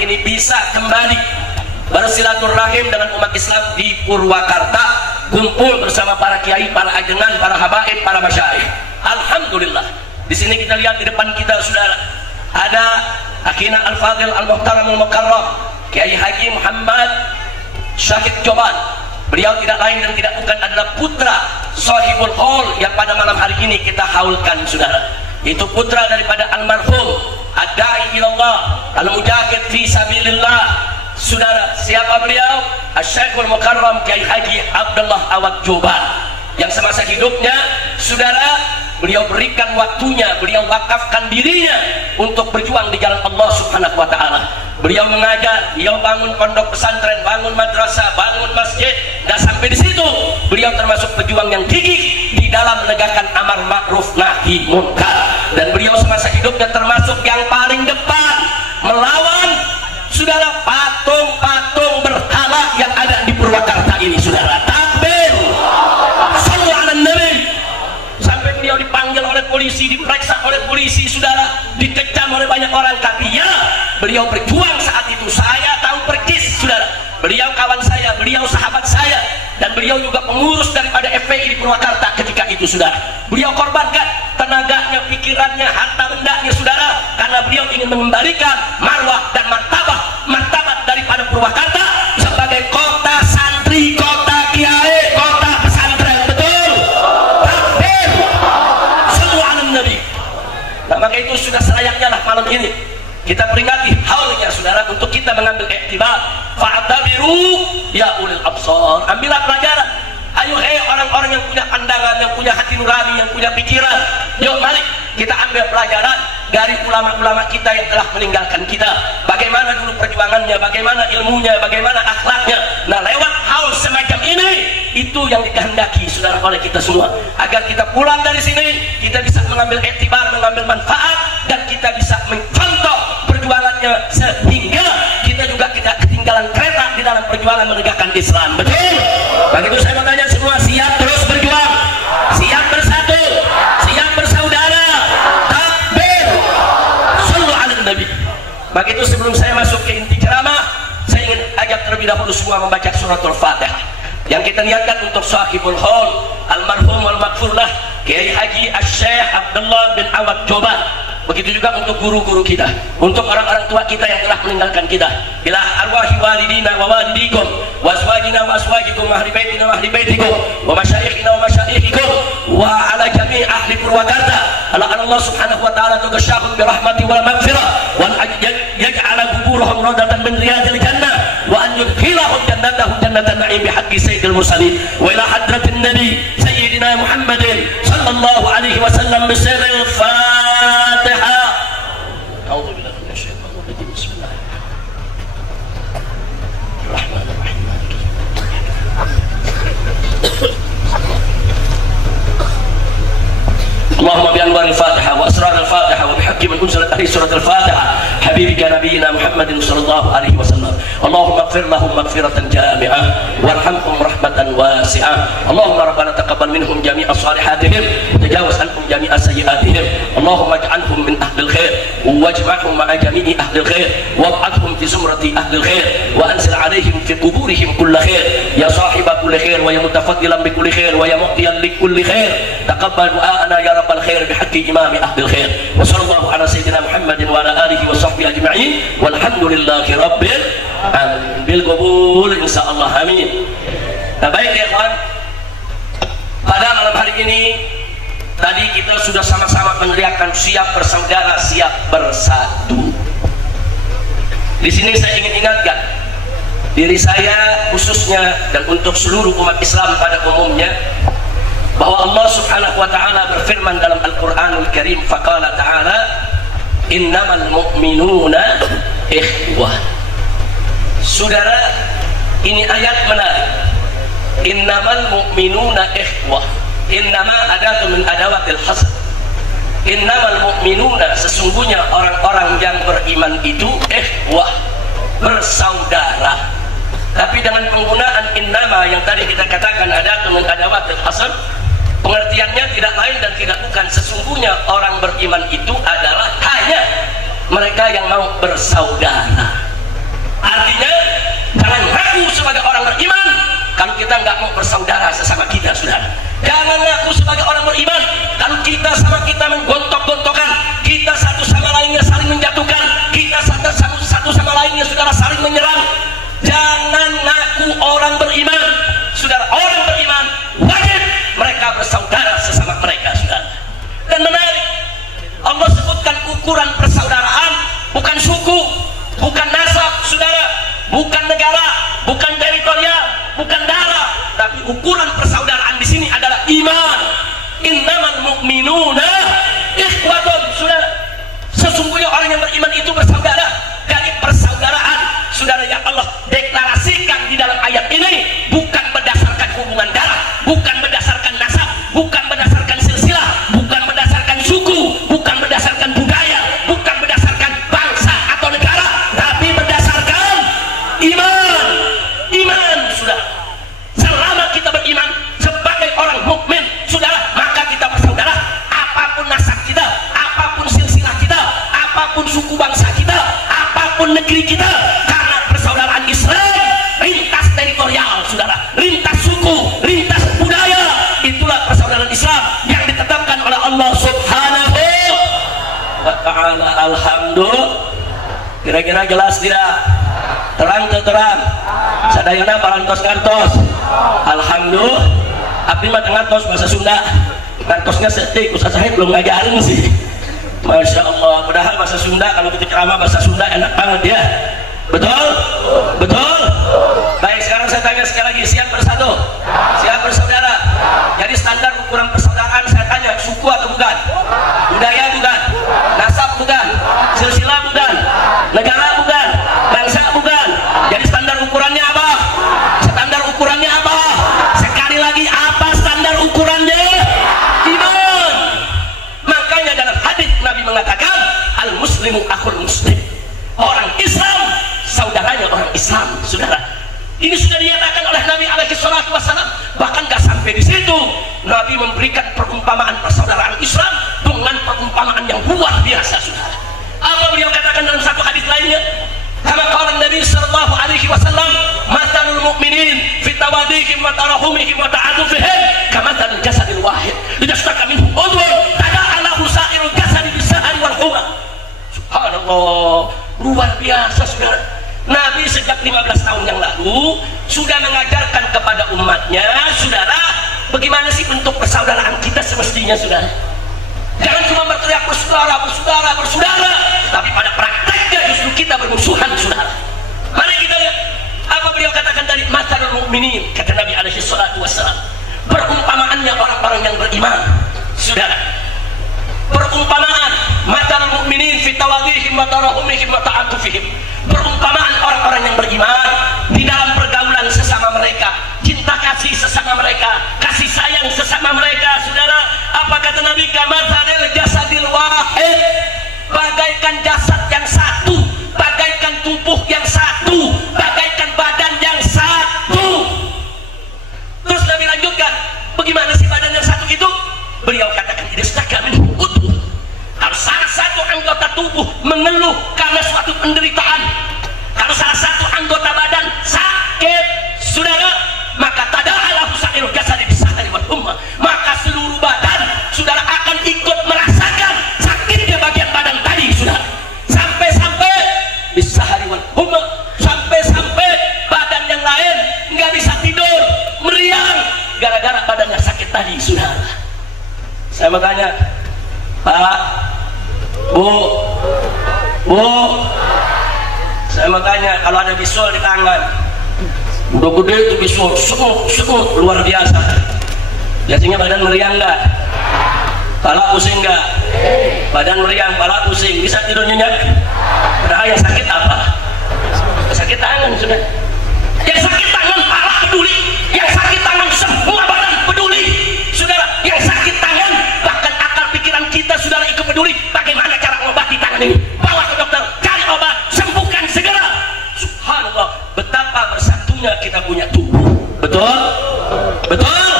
ini bisa kembali bersilaturahim dengan umat Islam di Purwakarta, kumpul bersama para kiai, para ajengan, para habaib, para masyayikh. Alhamdulillah. Di sini kita lihat di depan kita saudara, ada Akhina Al-Fadil Al-Muhtaram Al-Mukarram Kiai Haji Muhammad Syahid Joban. Beliau tidak lain dan tidak bukan adalah putra Sahibul Haul yang pada malam hari ini kita haulkan saudara. Itu putra daripada almarhum Ad-Da'i ilallah, Al-Mujahid fi sabilillah. Saudara, siapa beliau? Asy-Syekhul Mukarram Kiai Haji Abdullah Awad Joban, yang semasa hidupnya saudara beliau berikan waktunya, beliau wakafkan dirinya untuk berjuang di jalan Allah Subhanahu wa taala. Beliau mengajar, beliau bangun pondok pesantren, bangun madrasah, bangun masjid. Dan sampai di situ beliau termasuk pejuang yang gigih di dalam menegakkan amar ma'ruf nahi munkar. Dan beliau semasa hidupnya termasuk yang paling depan melawan saudara patung-patung berhala yang ada di Purwakarta ini saudara. Takbir. Shallu ala nabi. Sampai beliau dipanggil oleh polisi, diperiksa oleh polisi saudara, dikecam oleh banyak orang, tapi ya beliau berjuang saat itu. Saya tahu persis saudara, beliau kawan saya, beliau sahabat saya, dan beliau juga pengurus daripada FPI di Purwakarta ketika itu saudara. Beliau korbankan tenaganya, pikirannya, harta bendanya saudara, karena beliau ingin mengembalikan marwah dan martabat daripada Purwakarta sebagai kota santri, kota kiai, kota pesantren. Betul? Takbir. Shallu ala nabi. Nah, maka itu sudah selayaknya lah malam ini kita peringati haulnya saudara, untuk kita mengambil iktibar. Fa'tabiru ya ulil absar. Ambillah pelajaran. Ayo orang-orang yang punya pandangan, yang punya hati nurani, yang punya pikiran. Yuk mari kita ambil pelajaran dari ulama-ulama kita yang telah meninggalkan kita. Bagaimana dulu perjuangannya, bagaimana ilmunya, bagaimana akhlaknya. Nah, lewat haul semacam ini, itu yang dikehendaki saudara oleh kita semua, agar kita pulang dari sini kita bisa mengambil iktibar, mengambil manfaat, dan kita bisa mencontoh perjuangannya sehingga kita juga tidak ketinggalan kereta di dalam perjuangan menegakkan Islam. Betul? Begitu saya mau tanya semua, siap terus berjuang, siap bersatu, siap bersaudara. Takbir. Shallu ala nabi. Begitu sebelum saya masuk ke inti ceramah, saya ingin ajak terlebih dahulu semua membaca suratul Fatihah yang kita niatkan untuk Sahibul Haul almarhum wal maghfurlah Kiai Haji Asy-Syeikh Abdullah bin Awad Joban. Begitu juga untuk guru-guru kita, untuk orang-orang tua kita yang telah meninggalkan kita. Ila arwahi walidina wa walidikum wa azwajina wa azwajikum wa ahli baitina wa ahli baitikum wa masyayikhina wa masyayikhikum wa ala jami' ahli Purwakarta. Allah Subhanahu wa taala tughashahum bi rahmati wal maghfirah wa yaj'ala quburahum rawdatan min riyadil jannah wa an yudkhilahum jannatahu jannatan na'im bi haqqi sayyidil mursalin wa ila hadratin nabi sayyidina Muhammadin sallallahu alaihi wasallam bi sirril Fatihah. A'udzu billahi minasyaitonir rajim. Bismillahirrahmanirrahim. Allahumma bi anwaril Fatihah wa asraril Fatihah wa bihaqqi man unzilat alaihi suratul Fatihah habibika nabiyina Muhammadin sallallahu alaihi wasallam. Allahumma ighfir lahum maghfiratan jami'ah warhamhum rahmatan wasi'ah. Allahumma rabbana taqabbal minhum jami'a shalihatihim wa tajawaz anhum jami'a sayyi'atihim. Allahumma ij'alhum min ahlil khair wajma'hum ma'a jami'i ahlil khair wab'athhum fi zumrati ahlil khair wa anzil 'alaihim fi quburihim kulla khair ya sahiba kulli khair wa ya mutafaddilan bi kulli khair wa ya mu'tiyan li kulli khair. Taqabbal du'ana ya rabbal khair bihaqqi imami ahlil khair. Wa sallallahu ala sayyidina Muhammadin wa ala alihi wa sahbihi ajma'in walhamdulillahi rabbil alamin. Bil qabul insyaallah, amin. Nah, baik ya kawan, pada malam hari ini tadi kita sudah sama-sama meneriakkan siap bersaudara, siap bersatu. Di sini saya ingin ingatkan diri saya khususnya dan untuk seluruh umat Islam pada umumnya, bahwa Allah Subhanahu wa taala berfirman dalam Al-Qur'anul Karim, faqala ta'ala innamal mu'minuna ikhwah. Saudara, ini ayat menarik. Innamal mu'minuna ikhwah. Innama adatu min adawatil hasad. Innamal mu'minuna, sesungguhnya orang-orang yang beriman itu ikhwah, bersaudara. Tapi dengan penggunaan innama yang tadi kita katakan adatu min adawatil hasad, pengertiannya tidak lain dan tidak bukan sesungguhnya orang beriman itu adalah hanya mereka yang mau bersaudara. Artinya jangan ngaku sebagai orang beriman kalau kita nggak mau bersaudara sesama kita, saudara. Jangan ngaku sebagai orang beriman kalau kita sama kita menggontok-gontokan, kita satu sama lainnya saling menjatuhkan, kita satu sama lainnya saudara saling menyerang. Jangan ngaku orang beriman, saudara. Orang beriman wajib mereka bersaudara sesama mereka, saudara. Dan menarik, Allah sebutkan ukuran persaudaraan bukan suku, bukan nasab, saudara, bukan negara, bukan teritorial, bukan darah, tapi ukuran persaudaraan di sini adalah iman. Innamal mu'minuna ikhwatun, saudara. Sesungguhnya orang yang beriman itu bersaudara. Dari persaudaraan, saudara, yang Allah deklarasikan di dalam ayat ini bukan berdasarkan hubungan darah, bukan berdasarkan nasab, bukan berdasarkan silsilah, bukan berdasarkan suku, bukan berdasarkan budaya, bukan berdasarkan bangsa atau negara, tapi berdasarkan iman. Iman, saudara. Selama kita beriman sebagai orang mukmin, saudara, maka kita bersaudara. Apapun nasab kita, apapun silsilah kita, apapun suku bangsa kita, apapun negeri kita, karena persaudaraan Islam lintas teritorial, saudara, lintas suku, lintas budaya. Itulah persaudaraan Islam yang ditetapkan oleh Allah Subhanahu wa ta'ala. Alhamdulillah. Kira-kira jelas tidak? Terang terang. Sadayana parantos ngantos. Alhamdulillah. Abdi mah ngantos bahasa Sunda. Ngantosnya setik, usaha saya belum ngajarin sih. Masya Allah. Padahal bahasa Sunda, kalau kita ceramah bahasa Sunda enak banget ya. Betul? Betul? Baik, sekarang saya tanya sekali lagi, siap bersatu? Siap bersaudara? Jadi standar ukuran persaudaraan saya tanya, suku atau bukan? Budaya bukan? Nasab bukan? Silsilah bukan? Negara bukan? Bangsa bukan? Jadi standar ukurannya apa? Standar ukurannya apa? Sekali lagi, apa standar ukurannya? Iman. Makanya dalam hadis Nabi mengatakan, al-muslimu akhul muslim. Orang Islam saudaranya orang Islam, saudara. Ini sudah dinyatakan oleh Nabi alaihi salatu wassalam. Bahkan gak sampai di situ, Nabi memberikan perumpamaan persaudaraan Islam dengan perumpamaan yang luar biasa, saudara. Apa beliau katakan dalam satu hadis lainnya? Kama qala Nabi sallallahu alaihi wasallam, matalul mu'minin fi tawadihim wa tarahumihim wa ta'atufihim kamathalil jasadil wahid idza ishtaka minhu udhun tada'a lahu sa'irul jasadi bis-sahari wal humma. Subhanallah, luar biasa, saudara. Nabi sejak 15 tahun yang lalu sudah mengajarkan kepada umatnya, saudara, bagaimana sih bentuk persaudaraan kita semestinya, saudara. Jangan cuma berteriak bersaudara, bersaudara, bersaudara, tapi pada prakteknya justru kita bermusuhan, saudara. Mari kita lihat apa beliau katakan dari masalul mu'minin, kata Nabi alaihi salatu wassalam. Perumpamaannya orang-orang yang beriman, saudara. Perumpamaan masalul mu'minin fi tawadihim wa tarahumihim wa ta'atufihim. Perumpamaan orang-orang yang beriman di dalam pergaulan sesama mereka, cinta kasih sesama mereka, kasih sayang sesama mereka, saudara. Apa kata Nabi? Kamathalil jasadil wahid, bagaikan jasad yang satu, bagaikan tubuh yang satu, bagaikan badan yang satu. Terus Nabi lanjutkan, bagaimana sih badan yang satu itu? Beliau katakan, idastaka minhu udhun. Kalau salah satu anggota tubuh mengeluh karena suatu penderitaan, kalau salah satu anggota badan sakit, saudara, maka tada'a lahu sa'irul jasadi bis-sahari wal humma, maka seluruh badan, saudara, akan ikut merasakan sakitnya bagian badan tadi, saudara. Sampai-sampai bis-sahari wal humma, sampai-sampai badan yang lain nggak bisa tidur, meriang gara-gara badannya sakit tadi, saudara. Saya mau tanya, Pak, Bu, saya mau tanya, kalau ada bisul di tangan, udah gede itu bisul, semut, luar biasa, biasanya badan meriang nggak? Kepala pusing nggak? Badan meriang, kepala pusing, bisa tidur nyenyak? Padahal yang sakit apa? Sakit tangan, sudah. Yang sakit tangan kepala peduli, yang sakit tangan semua badan peduli, saudara. Yang sakit tangan bahkan akal pikiran kita, saudara, ikut peduli. Bagaimana cara mengobati tangan ini? Bawa ke dokter, cari obat, sembuhkan segera. Subhanallah, betapa bersatunya kita punya tubuh. Betul? Betul?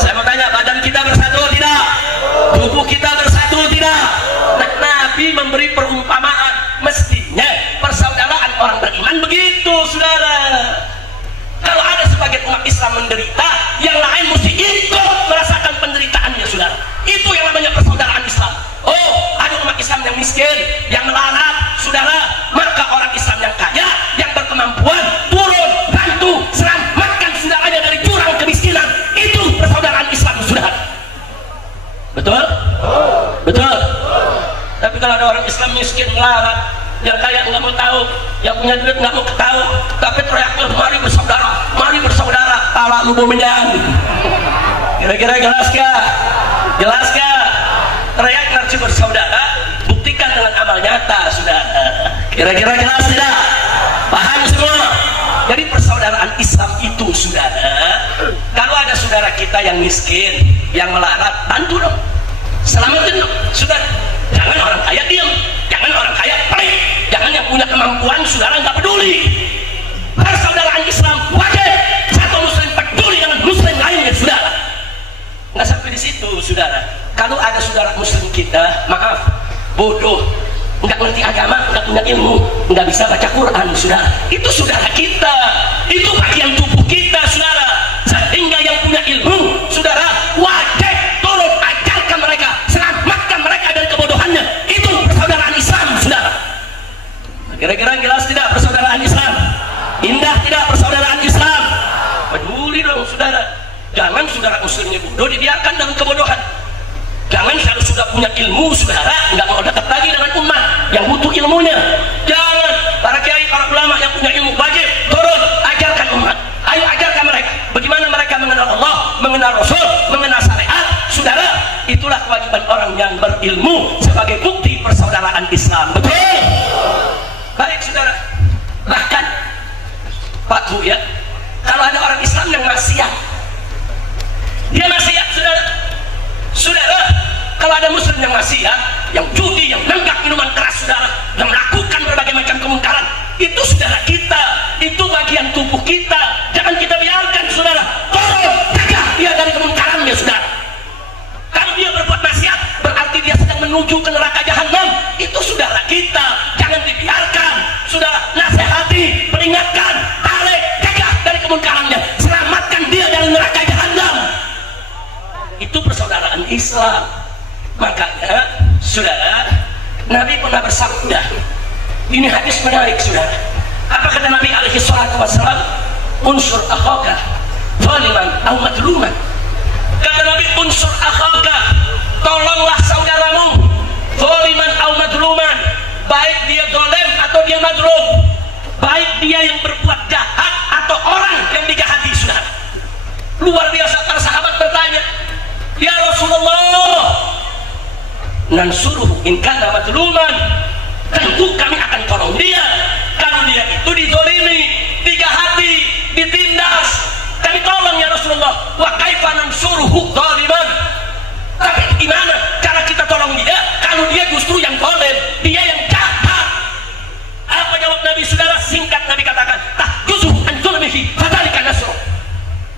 Saya mau tanya, badan kita bersatu tidak? Tubuh kita bersatu tidak? Nah, Nabi memberi perumpamaan, mestinya persaudaraan orang beriman begitu, yang miskin, yang melarat, saudara, maka orang Islam yang kaya, yang berkemampuan turun bantu selamatkan saudaranya dari jurang kemiskinan. Itu persaudaraan Islam, saudara. Betul? Betul. Tapi kalau ada orang Islam miskin melarat, yang kaya nggak mau tahu, yang punya duit nggak mau tahu, tapi teriaknya mari bersaudara, pala lu menyan. Kira-kira jelas gak? Jelas gak? Teriak narci bersaudara, buktikan dengan amal nyata, saudara. Kira-kira jelas tidak? Paham semua? Jadi persaudaraan Islam itu, saudara, kalau ada saudara kita yang miskin, yang melarat, bantu dong, selamatin dong, saudara. Jangan orang kaya diam, jangan orang kaya pelit, jangan yang punya kemampuan saudara nggak peduli. Persaudaraan Islam wajib satu muslim peduli dengan muslim lainnya, saudara. Nggak sampai di situ, saudara. Kalau ada saudara muslim kita, maaf, bodoh, nggak ngerti agama, nggak punya ilmu, nggak bisa baca Quran, saudara, itu saudara kita, itu bagian tubuh kita, saudara. Sehingga yang punya ilmu, saudara, wajib turun ajarkan mereka, selamatkan mereka dari kebodohannya. Itu persaudaraan Islam, saudara. Kira-kira jelas tidak persaudaraan Islam? Indah tidak persaudaraan Islam? Peduli dong, saudara. Jangan saudara muslimnya bodoh dibiarkan dalam kebodohan. Jangan kalau sudah punya ilmu, saudara, nggak mau dekat lagi dengan umat yang butuh ilmunya. Jangan. Para kiai, para ulama yang punya ilmu wajib turun ajarkan umat. Ayo ajarkan mereka bagaimana mereka mengenal Allah, mengenal Rasul, mengenal syariat, saudara. Itulah kewajiban orang yang berilmu sebagai bukti persaudaraan Islam. Betul? Baik, saudara. Bahkan Pak Bu, ya, kalau ada orang Islam yang maksiat, dia maksiat, saudara. Saudara, kalau ada muslim yang maksiat, yang judi, yang nenggak minuman keras, saudara, yang melakukan berbagai macam kemungkaran, itu saudara kita, itu bagian tubuh kita. Jangan kita biarkan, saudara. Tolong cegah dia dari kemungkarannya, saudara. Kalau dia berbuat maksiat, berarti dia sedang menuju ke neraka jahanam. Itu saudara kita. Jangan dibiarkan, saudara. Nasihati, peringatkan, tarik, cegah dari kemungkarannya. Selamatkan dia dari neraka jahanam. Itu persaudaraan Islam. Makanya, saudara, Nabi pernah bersabda, ini hadis menarik, saudara. Apa kata Nabi alaihi salatu wassalam? Unsur akhaka zaliman aw madluman. Kata Nabi, unsur akhaka, tolonglah saudaramu, zaliman aw madluman, baik dia zalim atau dia madlum, baik dia yang berbuat jahat atau orang yang dijahati, saudara. Luar biasa. Para sahabat bertanya, ya Rasulullah, nansuruhu in kana madluman, tentu kami akan tolong dia kalau dia itu dizalimi, dijahati, ditindas. Kami tolong ya Rasulullah. Wa kaifa nansuruhu zaliman, tapi gimana cara kita tolong dia kalau dia justru yang zalim, dia yang jahat? Apa jawab Nabi, saudara? Singkat Nabi katakan, tahjuzuhu an zulmihi fadzalika nasruh.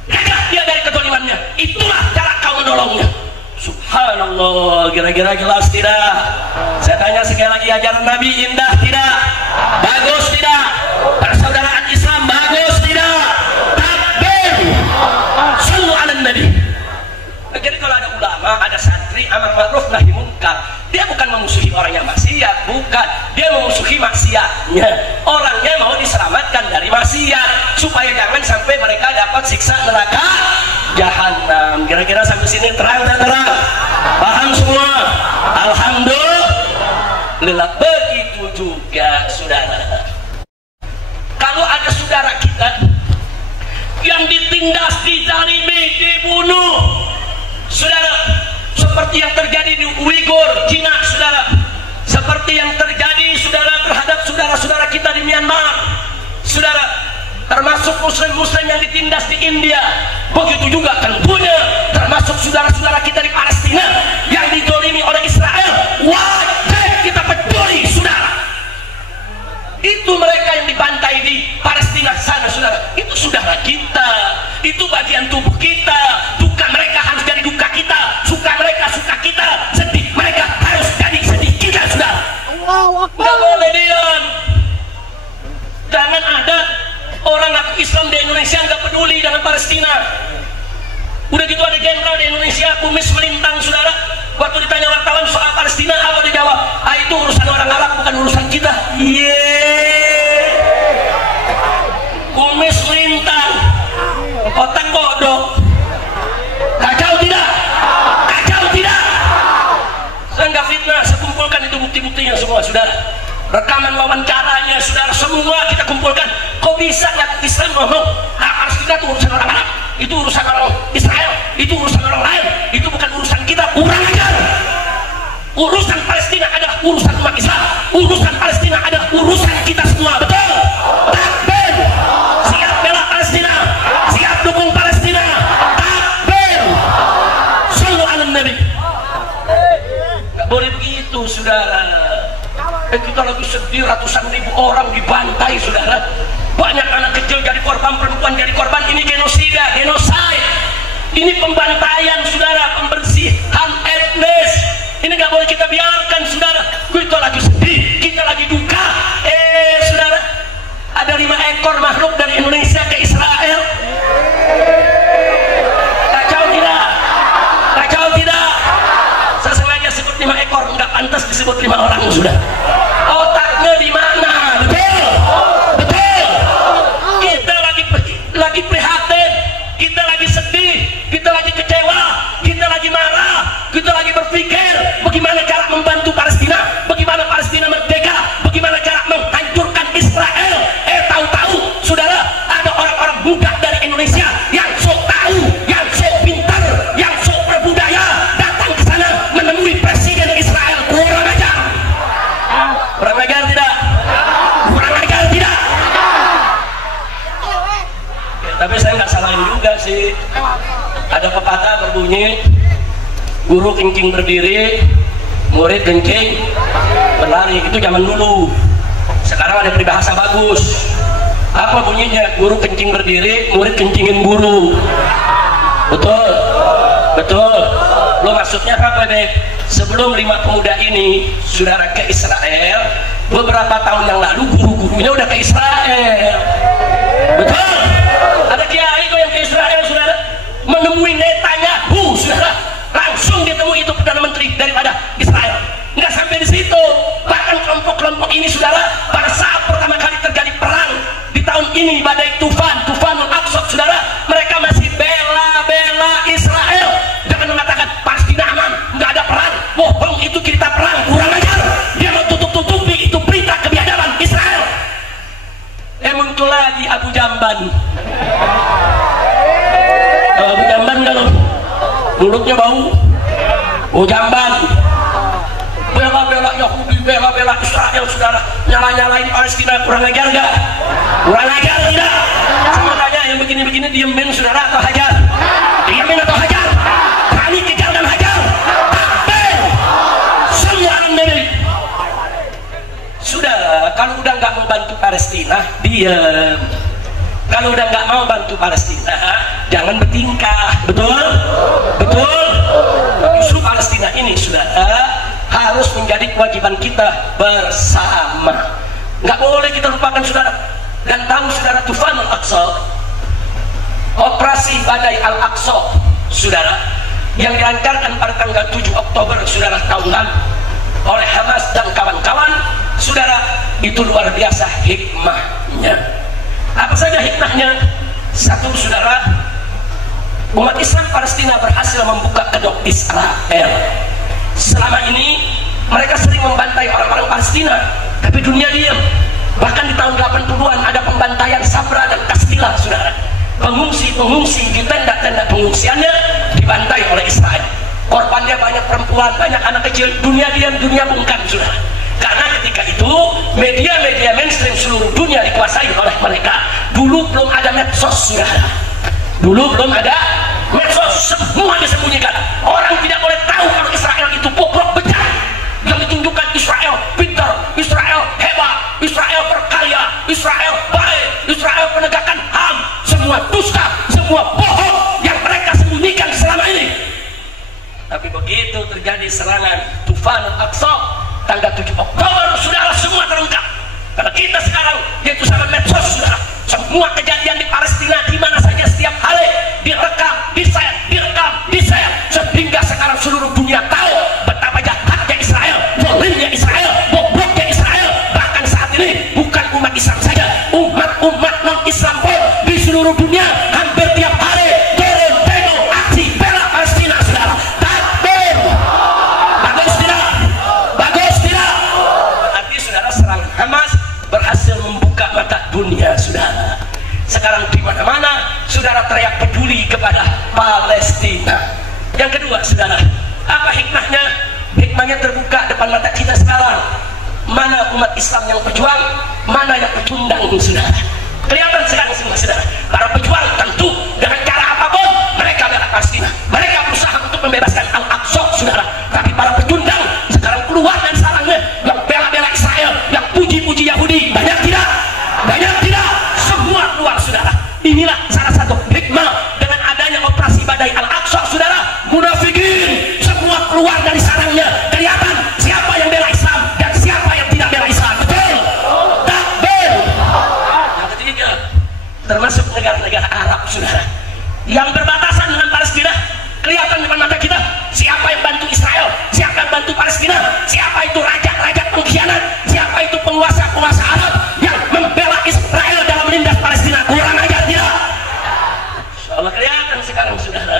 Jaga dia dari kezalimannya, itulah cara kau menolongnya. Subhanallah. Kira-kira jelas tidak? Saya tanya sekali lagi, ajaran Nabi indah tidak? Bagus tidak? Persaudaraan Islam bagus tidak? Takbir. Sallu ala Nabi. Jadi kalau ada ulama, ada santri, amar ma'ruf nahi munkar, dia bukan memusuhi orang yang maksiat, bukan. Dia memusuhi maksiatnya. Orangnya mau diselamatkan dari maksiat supaya jangan sampai mereka dapat siksa neraka jahanam. Kira-kira sampai sini terang dan terang? Paham semua? Alhamdulillah. Begitu juga, saudara. Kalau ada saudara kita yang ditindas, dizalimi, dibunuh, saudara, seperti yang terjadi di Uighur, Cina, saudara, seperti yang terjadi, saudara, terhadap saudara-saudara kita di Myanmar, saudara, termasuk muslim-muslim yang ditindas di India, begitu juga tentunya termasuk saudara-saudara kita di Palestina yang dizalimi oleh Israel. Wajib kita peduli, saudara. Itu mereka yang dibantai di Palestina sana, saudara, itu saudara kita, itu bagian tubuh kita. Duka mereka harus jadi duka kita, suka mereka suka kita, sedih mereka harus jadi sedih kita, saudara. Nggak boleh diam. Jangan ada orang ngaku Islam di Indonesia nggak peduli dengan Palestina. Udah gitu ada jenderal di Indonesia kumis melintang, saudara. Waktu ditanya wartawan soal Palestina, apa dijawab? Ah, itu Ye, kumis lintang, otak kodok. Kacau tidak? Kacau tidak? Saya nggak fitnah, saya kumpulkan itu bukti-buktinya semua, saudara. Rekaman wawancaranya, saudara, semua kita kumpulkan. Kok bisa nggak Islam ngomong Palestina itu urusan orang Arab, itu urusan orang Israel, itu urusan orang lain, itu bukan urusan kita. Kurang ajar. Urusan Palestina adalah urusan umat Islam, urusan Palestina adalah urusan kita semua, betul? Takbir, siap bela Palestina, siap dukung Palestina, takbir, sallu ala nabi. Nggak boleh begitu, saudara. Kita lagi sedih, ratusan ribu orang dibantai, saudara. Banyak anak kecil jadi korban, perempuan jadi korban. Ini genosida, genosid. Ini pembantaian, saudara, pembersihan etnis. Ini nggak boleh kita biarkan, saudara. Kita lagi sedih, kita lagi duka. Saudara, ada 5 ekor makhluk dari Indonesia ke Israel. Kacau tidak? Kacau tidak? Saya sengaja sebut 5 ekor, nggak pantas disebut 5 orang, sudah. Otaknya di mana? Betul, betul. Kita lagi prihatin, kita lagi sedih, kita lagi kecewa, kita lagi marah, kita lagi berpikir bagaimana cara membantu Palestina, bagaimana Palestina merdeka, bagaimana cara menghancurkan Israel. Tahu-tahu, saudara, ada orang-orang muda dari Indonesia yang sok tahu, yang sok pintar, yang sok berbudaya, datang ke sana menemui Presiden Israel. Kurang ajar. Kurang ajar tidak? Kurang ajar tidak? Tapi saya nggak salahin juga sih. Ada pepatah berbunyi, guru kencing berdiri, murid kencing berlari. Itu zaman dulu. Sekarang ada peribahasa bagus. Apa bunyinya? Guru kencing berdiri, murid kencingin guru. Betul, betul. Lo maksudnya apa, Beb? Sebelum 5 pemuda ini, saudara, ke Israel, beberapa tahun yang lalu guru-gurunya udah ke Israel. Betul. Ada kiai kok yang ke Israel, saudara, menemui Netanyahu, saudara. Langsung ditemui itu Perdana Menteri daripada Israel. Nggak sampai di situ, bahkan kelompok-kelompok ini, saudara, pada saat pertama kali terjadi perang di tahun ini, badai Tufanul Aqsa, saudara, mereka masih bela Israel dengan mengatakan Palestina aman, nggak ada perang. Bohong, itu kita perang. Kurang ajar. Dia mau tutup-tutupi itu berita kebiadaban Israel. Muncul lagi Abu Jamban. Abu Jamban kalau mulutnya bau, Jamban. Bela-bela Yahudi, bela-bela Israel, saudara. Nyala-nyalain Palestina. Kurang ajar nggak? Kurang ajar tidak? Cuma tanya yang begini-begini diemin, saudara, atau hajar? Diemin atau hajar? Berani kejar dan hajar. Takbir, semua Nabi. Saudara, kalau udah nggak mau bantu Palestina, diam. Kalau udah nggak mau bantu Palestina, jangan bertingkah. Betul? Betul? Justru Palestina ini, saudara, harus menjadi kewajiban kita bersama. Nggak boleh kita lupakan, saudara. Dan tahu, saudara, Tufanul Aqsa, operasi badai Al-Aqsa, saudara, yang dilancarkan pada tanggal 7 Oktober, saudara, tahun lalu oleh Hamas dan kawan-kawan, saudara, itu luar biasa hikmahnya. Apa saja hikmahnya? Satu, saudara, umat Islam Palestina berhasil membuka kedok Israel. Selama ini mereka sering membantai orang-orang Palestina, tapi dunia diam. Bahkan di tahun 80-an ada pembantaian Sabra dan Kastilah, saudara. Pengungsi di tenda-tenda pengungsiannya dibantai oleh Israel. Korbannya banyak perempuan, banyak anak kecil. Dunia diam, dunia bungkam, saudara. Karena ketika itu media-media mainstream seluruh dunia dikuasai oleh mereka. Dulu belum ada medsos, saudara. Dulu belum ada medsos, semua disembunyikan. Orang tidak boleh tahu kalau Israel itu bobrok bejat. Yang ditunjukkan Israel pintar, Israel hebat, Israel berkarya, Israel baik, Israel penegakan HAM. Semua dusta, semua bohong yang mereka sembunyikan selama ini. Tapi begitu terjadi serangan Tufanul Aqsa tanggal 7 Oktober, saudara, semua terungkap. Karena kita sekarang, yaitu sama medsos, saudara, semua kejadian di Palestina di mana saja setiap hari direkam, di-share, sehingga sekarang seluruh dunia tahu betapa jahatnya Israel, zalimnya Israel, bobroknya Israel. Bahkan saat Islam pun di seluruh dunia hampir tiap hari turun demo aksi bela Palestina, saudara. Takbir. Bagus tidak? Bagus tidak? Berarti saudara, serangan Hamas berhasil membuka mata dunia, saudara. Sekarang di mana-mana saudara teriak peduli kepada Palestina. Yang kedua, saudara, apa hikmahnya? Hikmahnya terbuka depan mata kita sekarang. Mana umat Islam yang berjuang, mana yang pecundang, saudara. Kelihatan sekarang semua, saudara. Para pejuang tentu dengan cara apapun mereka bela Palestina. Mereka berusaha untuk membebaskan Al-Aqsa, saudara. Tapi para pecundang sekarang keluar dari sarangnya, yang bela-bela Israel, yang puji-puji Yahudi. Banyak tidak? Banyak tidak? Semua keluar, saudara. Inilah salah satu hikmah dengan adanya operasi badai Al-Aqsa, saudara. Munafikin semua keluar dari sarangnya. Kelihatan siapa yang bela Islam dan siapa yang tidak bela Islam. Betul? Takbir. Yang ketiga, termasuk negara-negara Arab, saudara, yang berbatasan dengan Palestina. Kelihatan depan mata kita siapa yang bantu Israel, siapa yang bantu Palestina, siapa itu raja-raja pengkhianat, siapa itu penguasa-penguasa Arab yang membela Israel dalam menindas Palestina. Kurang ajar tidak? Insyaallah kelihatan sekarang, saudara.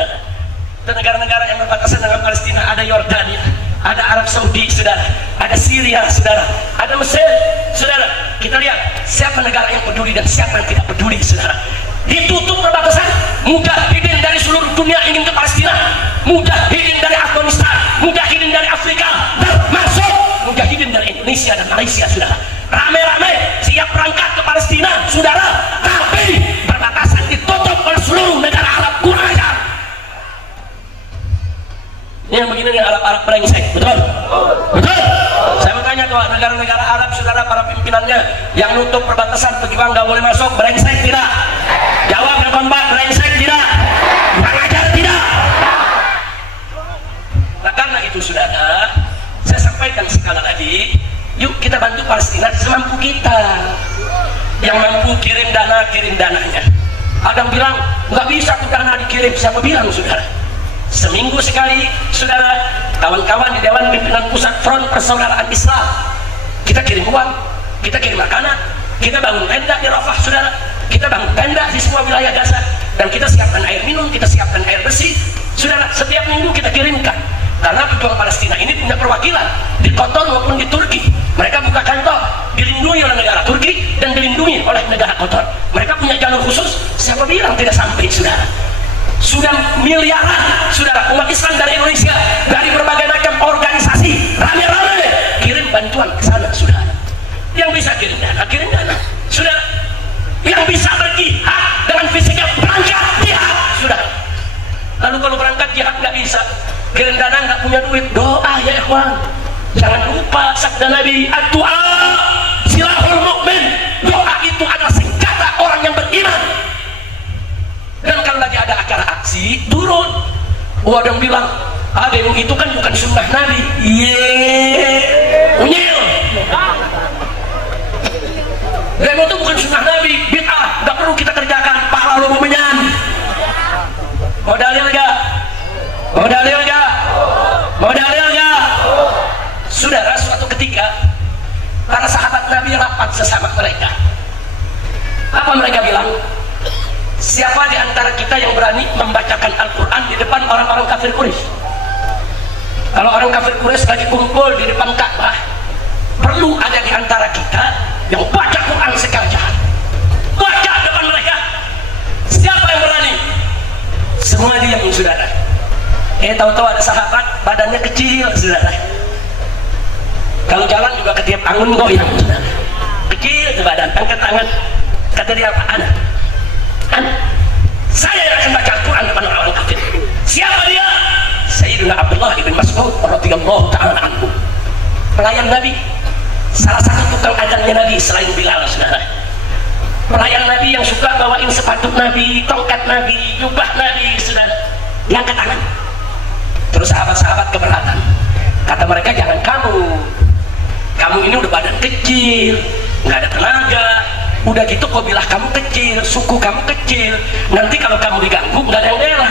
Dan negara-negara yang berbatasan dengan Palestina, ada Yordania, ada Arab Saudi, saudara, ada Syria, saudara, ada Mesir, saudara. Kita lihat siapa negara yang peduli dan siapa yang tidak peduli, saudara. Ditutup perbatasan, mujahidin dari seluruh dunia ingin ke Palestina, mujahidin dari Afghanistan, mujahidin dari Afrika, termasuk mujahidin dari Indonesia dan Malaysia, saudara. Rame-rame siap berangkat ke Palestina, saudara. Tapi perbatasan ditutup oleh seluruh negara Arab. Kurang ajar. Ini yang begini nih, Arab-Arab brengsek, betul? Betul? Saya mau tanya ke negara-negara Arab, saudara, para pimpinannya yang nutup perbatasan, pejuang nggak boleh masuk, brengsek tidak? Jawab dengan kompak, brengsek tidak? Kurang ajar tidak? Nah, karena itu, saudara, saya sampaikan sekali lagi, yuk kita bantu Palestina semampu kita. Yang mampu kirim dana, kirim dananya. Ada yang bilang nggak bisa tuh dana dikirim. Siapa bilang, saudara? Seminggu sekali, saudara, kawan-kawan di Dewan Pimpinan Pusat Front Persaudaraan Islam, kita kirim uang, kita kirim makanan, kita bangun tenda di Rafah, saudara, kita bangun tenda di semua wilayah Gaza, dan kita siapkan air minum, kita siapkan air bersih, saudara. Setiap minggu kita kirimkan, karena pejuang Palestina ini punya perwakilan di Kotor maupun di Turki. Mereka buka kantor, dilindungi oleh negara Turki dan dilindungi oleh negara Kotor. Mereka punya jalur khusus. Siapa bilang tidak sampai, saudara? Sudah miliaran, saudara, umat Islam dari Indonesia, dari berbagai macam organisasi, rame-rame kirim bantuan ke sana, saudara. Yang bisa kirim dana, saudara. Yang bisa berjihad dengan fisiknya, berangkat jihad, saudara. Lalu kalau berangkat jihad nggak bisa, kirim dana nggak punya duit, doa ya ikhwan. Jangan lupa sabda Nabi, ad-du'a silahul mu'min. Doa itu adalah senjata orang yang beriman. Dan kalau lagi ada acara aksi, turun. Oh, ada yang bilang, demo itu kan bukan sunnah Nabi. Unyil. Demo itu bukan sunnah Nabi, bid'ah, gak perlu kita kerjakan. Pahala lu menyan. Mau dalil gak? Mau dalil gak? Mau dalil gak? Saudara, suatu ketika para sahabat Nabi rapat sesama mereka. Apa mereka bilang? Siapa di antara kita yang berani membacakan Al-Quran di depan orang-orang kafir Quraisy? Kalau orang kafir Quraisy lagi kumpul di depan Ka'bah, perlu ada di antara kita yang baca Quran sekalian. Baca depan mereka. Siapa yang berani? Semua diam, saudara. Tahu-tahu ada sahabat badannya kecil, saudara. Kalau jalan juga ketiap angin goyang, saudara. Kecil ke badan, angkat tangan. Kata dia, apa? Saya yang akan baca Al-Quran depan orang kafir. Siapa dia? Sayyidina Abdullah ibn Mas'ud radhiyallahu ta'ala anhu, pelayan Nabi, salah satu tukang adanya Nabi selain Bilal, saudara. Pelayan Nabi yang suka bawain sepatu Nabi, tongkat Nabi, jubah Nabi, saudara. Diangkat tangan. Terus sahabat-sahabat keberatan. Kata mereka, jangan kamu ini udah badan kecil, nggak ada tenaga. Udah gitu kok bilang kamu kecil, suku kamu kecil, nanti kalau kamu diganggu nggak ada yang bela.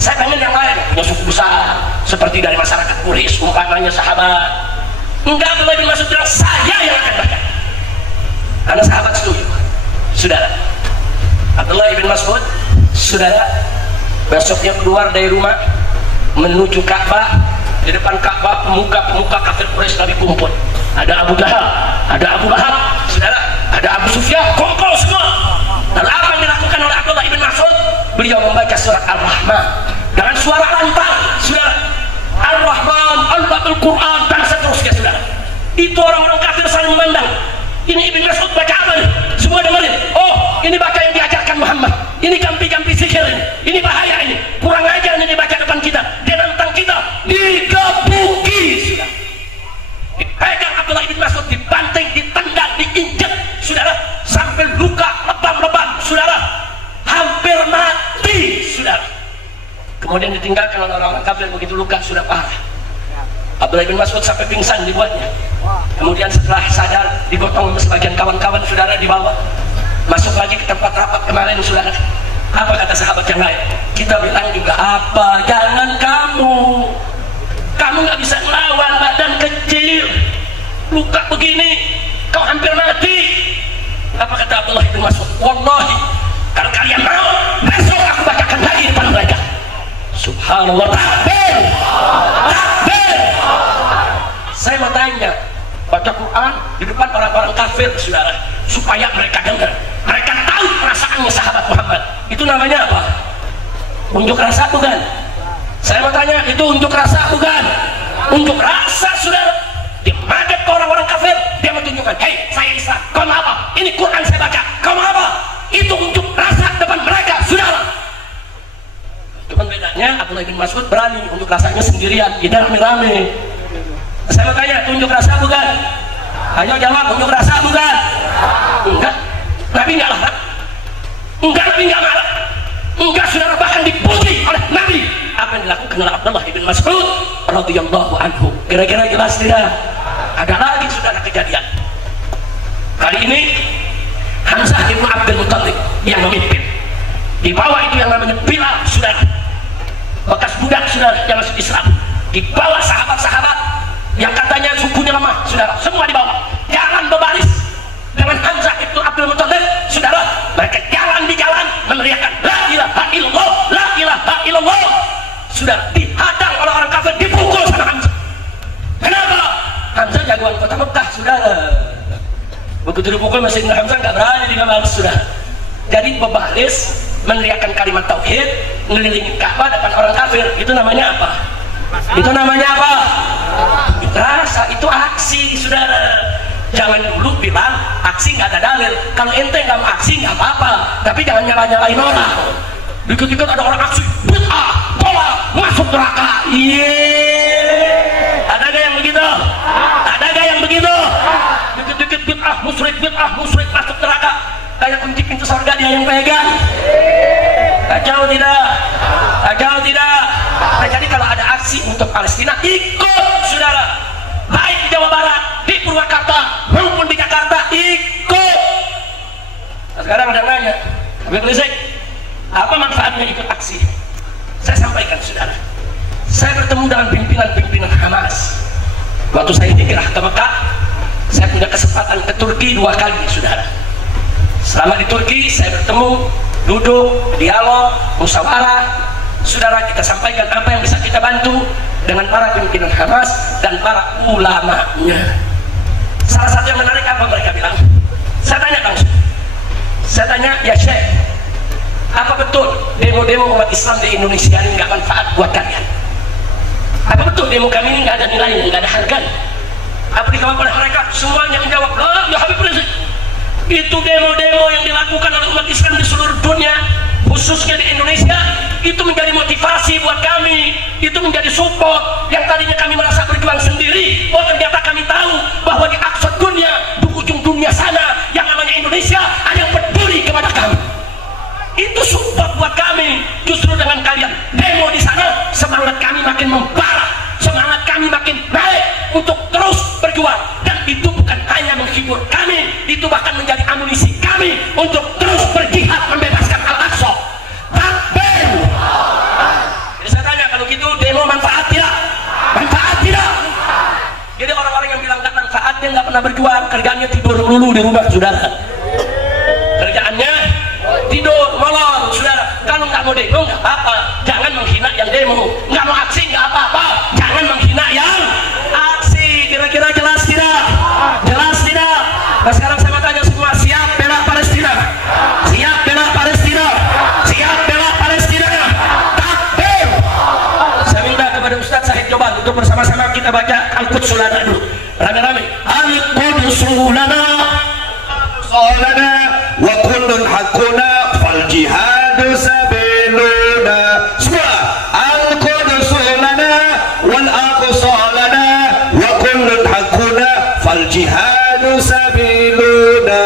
Saya pengen yang lain, punya suku besar seperti dari masyarakat Quraisy, umpamanya sahabat. Enggak boleh dimasuk dalam, saya yang akan baca. Karena sahabat setuju. saudara. Abdullah ibn Mas'ud, saudara, besoknya keluar dari rumah menuju Ka'bah. Di depan Ka'bah pemuka-pemuka kafir Quraisy lagi kumpul. Ada Abu Jahal, ada Abu Lahab, saudara, ada Abu Sufyan, kumpul semua. Dan apa yang dilakukan oleh Abdullah ibn Mas'ud? Beliau membaca surat Ar-Rahman dengan suara lantang, saudara. Ar-Rahman, Al-Batul Quran, dan seterusnya, saudara. Itu orang-orang kafir saling memandang. Ini Ibn Mas'ud baca apa nih? Semua dengerin. Oh, ini baca yang diajarkan Muhammad. Ini kampi-kampi sihir ini. Ini bahaya ini. Kurang ajar ini dibaca depan kita. Dia nantang kita. Digebuki, sudah. Dipegang Abdullah ibn Mas'ud, dibanting, ditendang, diinjek, saudara, sampai luka lebam-lebam, saudara. Hampir mati, saudara. Kemudian ditinggalkan oleh orang-orang kafir begitu luka sudah parah. Abdullah bin Mas'ud sampai pingsan dibuatnya. Kemudian setelah sadar digotong sebagian kawan-kawan saudara dibawa masuk lagi ke tempat rapat kemarin saudara. Apa kata sahabat yang lain? Kita bilang juga apa? Jangan kamu nggak bisa melawan, badan kecil, luka begini, kau hampir mati. Apa kata Abdullah bin Mas'ud? Wallahi kalau kalian mau besok aku bacakan lagi depan mereka. Subhanallah, takbir, takbir. Saya mau tanya, baca Quran di depan orang-orang kafir, saudara, supaya mereka dengar, mereka tahu perasaannya sahabat Muhammad. Itu namanya apa? Unjuk rasa bukan? Saya mau tanya, itu unjuk rasa bukan? Unjuk rasa, saudara. Dia menghadap ke orang-orang kafir, dia menunjukkan, hei, saya Islam, kau mau apa? Ini Quran saya baca, kau mau apa? Itu unjuk rasa depan mereka, saudara. Cuman bedanya Abdullah bin Mas'ud berani unjuk rasanya sendirian, tidak rame-rame. Saya mau tanya, unjuk rasa bukan? Ayo jawab, unjuk rasa bukan? Enggak. Nabi enggak larang. Enggak, Nabi enggak marah. Enggak, saudara, bahkan dipuji oleh Nabi. Apa yang dilakukan oleh Abdullah bin Mas'ud radhiyallahu anhu? Kira-kira jelas tidak? Ada lagi saudara kejadian. Kali ini Hamzah bin Abdul Muttalib yang memimpin. Di bawah itu yang namanya Bilal, saudara, bekas budak, saudara, yang masuk Islam. Di bawah sahabat-sahabat yang katanya sukunya lemah, saudara, semua di bawah. Jalan berbaris dengan Hamzah ibnu Abdul Muttalib, saudara. Mereka jalan di jalan meneriakkan la ilaha illallah, la ilaha illallah. Saudara, dihadang oleh orang kafir, dipukul sama Hamzah. Kenapa? Hamzah jagoan kota Mekah, saudara. Begitu dipukul masih Hamzah nggak berani dibalas, saudara. Jadi berbaris meneriakkan kalimat tauhid, ngelilingi Ka'bah depan orang kafir. Itu namanya apa? Itu namanya apa? Rasa, itu aksi, saudara. Jangan dulu bilang aksi nggak ada dalil. Kalau ente nggak mau aksi nggak apa-apa, tapi jangan nyala-nyalain orang. Dikit-dikit ada orang aksi, bid'ah, tolak, masuk neraka. Ada gak yang begitu? Ada gak yang begitu? Dikit-dikit bid'ah musyrik masuk neraka. Kayak kunci pintu surga dia yang pegang. Kacau tidak? Kacau tidak? Nah, jadi kalau ada aksi untuk Palestina, ikut, saudara. Baik di Jawa Barat, di Purwakarta, maupun di Jakarta, ikut. Nah, sekarang ada nanya, Habib Rizik, apa manfaatnya ikut aksi? Saya sampaikan, saudara. Saya bertemu dengan pimpinan-pimpinan Hamas. Waktu saya hijrah ke Mekah, saya punya kesempatan ke Turki 2 kali, saudara. Selama di Turki saya bertemu, duduk, dialog, musyawarah, saudara, kita sampaikan apa yang bisa kita bantu dengan para pimpinan Hamas dan para ulamanya. Salah satu yang menarik apa mereka bilang? Saya tanya langsung, saya tanya, ya Syekh, apa betul demo-demo umat Islam di Indonesia ini nggak manfaat buat kalian? Apa betul demo kami ini nggak ada nilainya, nggak ada harganya? Apa dijawab oleh mereka? Semuanya menjawab, oh, ya Habib Rizik, itu demo-demo yang dilakukan oleh umat Islam di seluruh dunia, khususnya di Indonesia, itu menjadi motivasi buat kami, itu menjadi support. Yang tadinya kami merasa berjuang sendiri, oh ternyata kami tahu bahwa di aksad dunia, di ujung dunia sana, yang namanya Indonesia, ada yang peduli kepada kami. Itu support buat kami. Justru dengan kalian demo di sana, semangat kami makin membara, semangat kami makin naik untuk terus berjuang. Dan itu bukan hanya menghibur kami, itu bahkan menjadi amunisi kami untuk terus berjihad membebaskan Al-Aqsa. Takbir. Jadi saya tanya, kalau gitu demo manfaat tidak? Manfaat tidak? Jadi orang-orang yang bilang nggak manfaat, dia nggak pernah berjuang, kerjanya tidur dulu di rumah, saudara. Kerjaannya nggak mau demo nggak apa-apa, jangan menghina yang demo. Nggak mau aksi nggak apa-apa, jangan menghina yang aksi. Kira-kira jelas tidak? Jelas tidak? Nah sekarang saya mau tanya semua, siap bela Palestina? Siap bela Palestina? Siap bela Palestina? Takbir! Saya minta kepada Ustadz Syahid Joban untuk bersama-sama kita baca Al-Quds lana dulu, rame-rame. Al-Quds lana lana wa kullun hakuna fal jihadu sabiluna. Semua Al-Quds lana wal aqsa lana wa kullun hakuna fal jihadu sabiluna.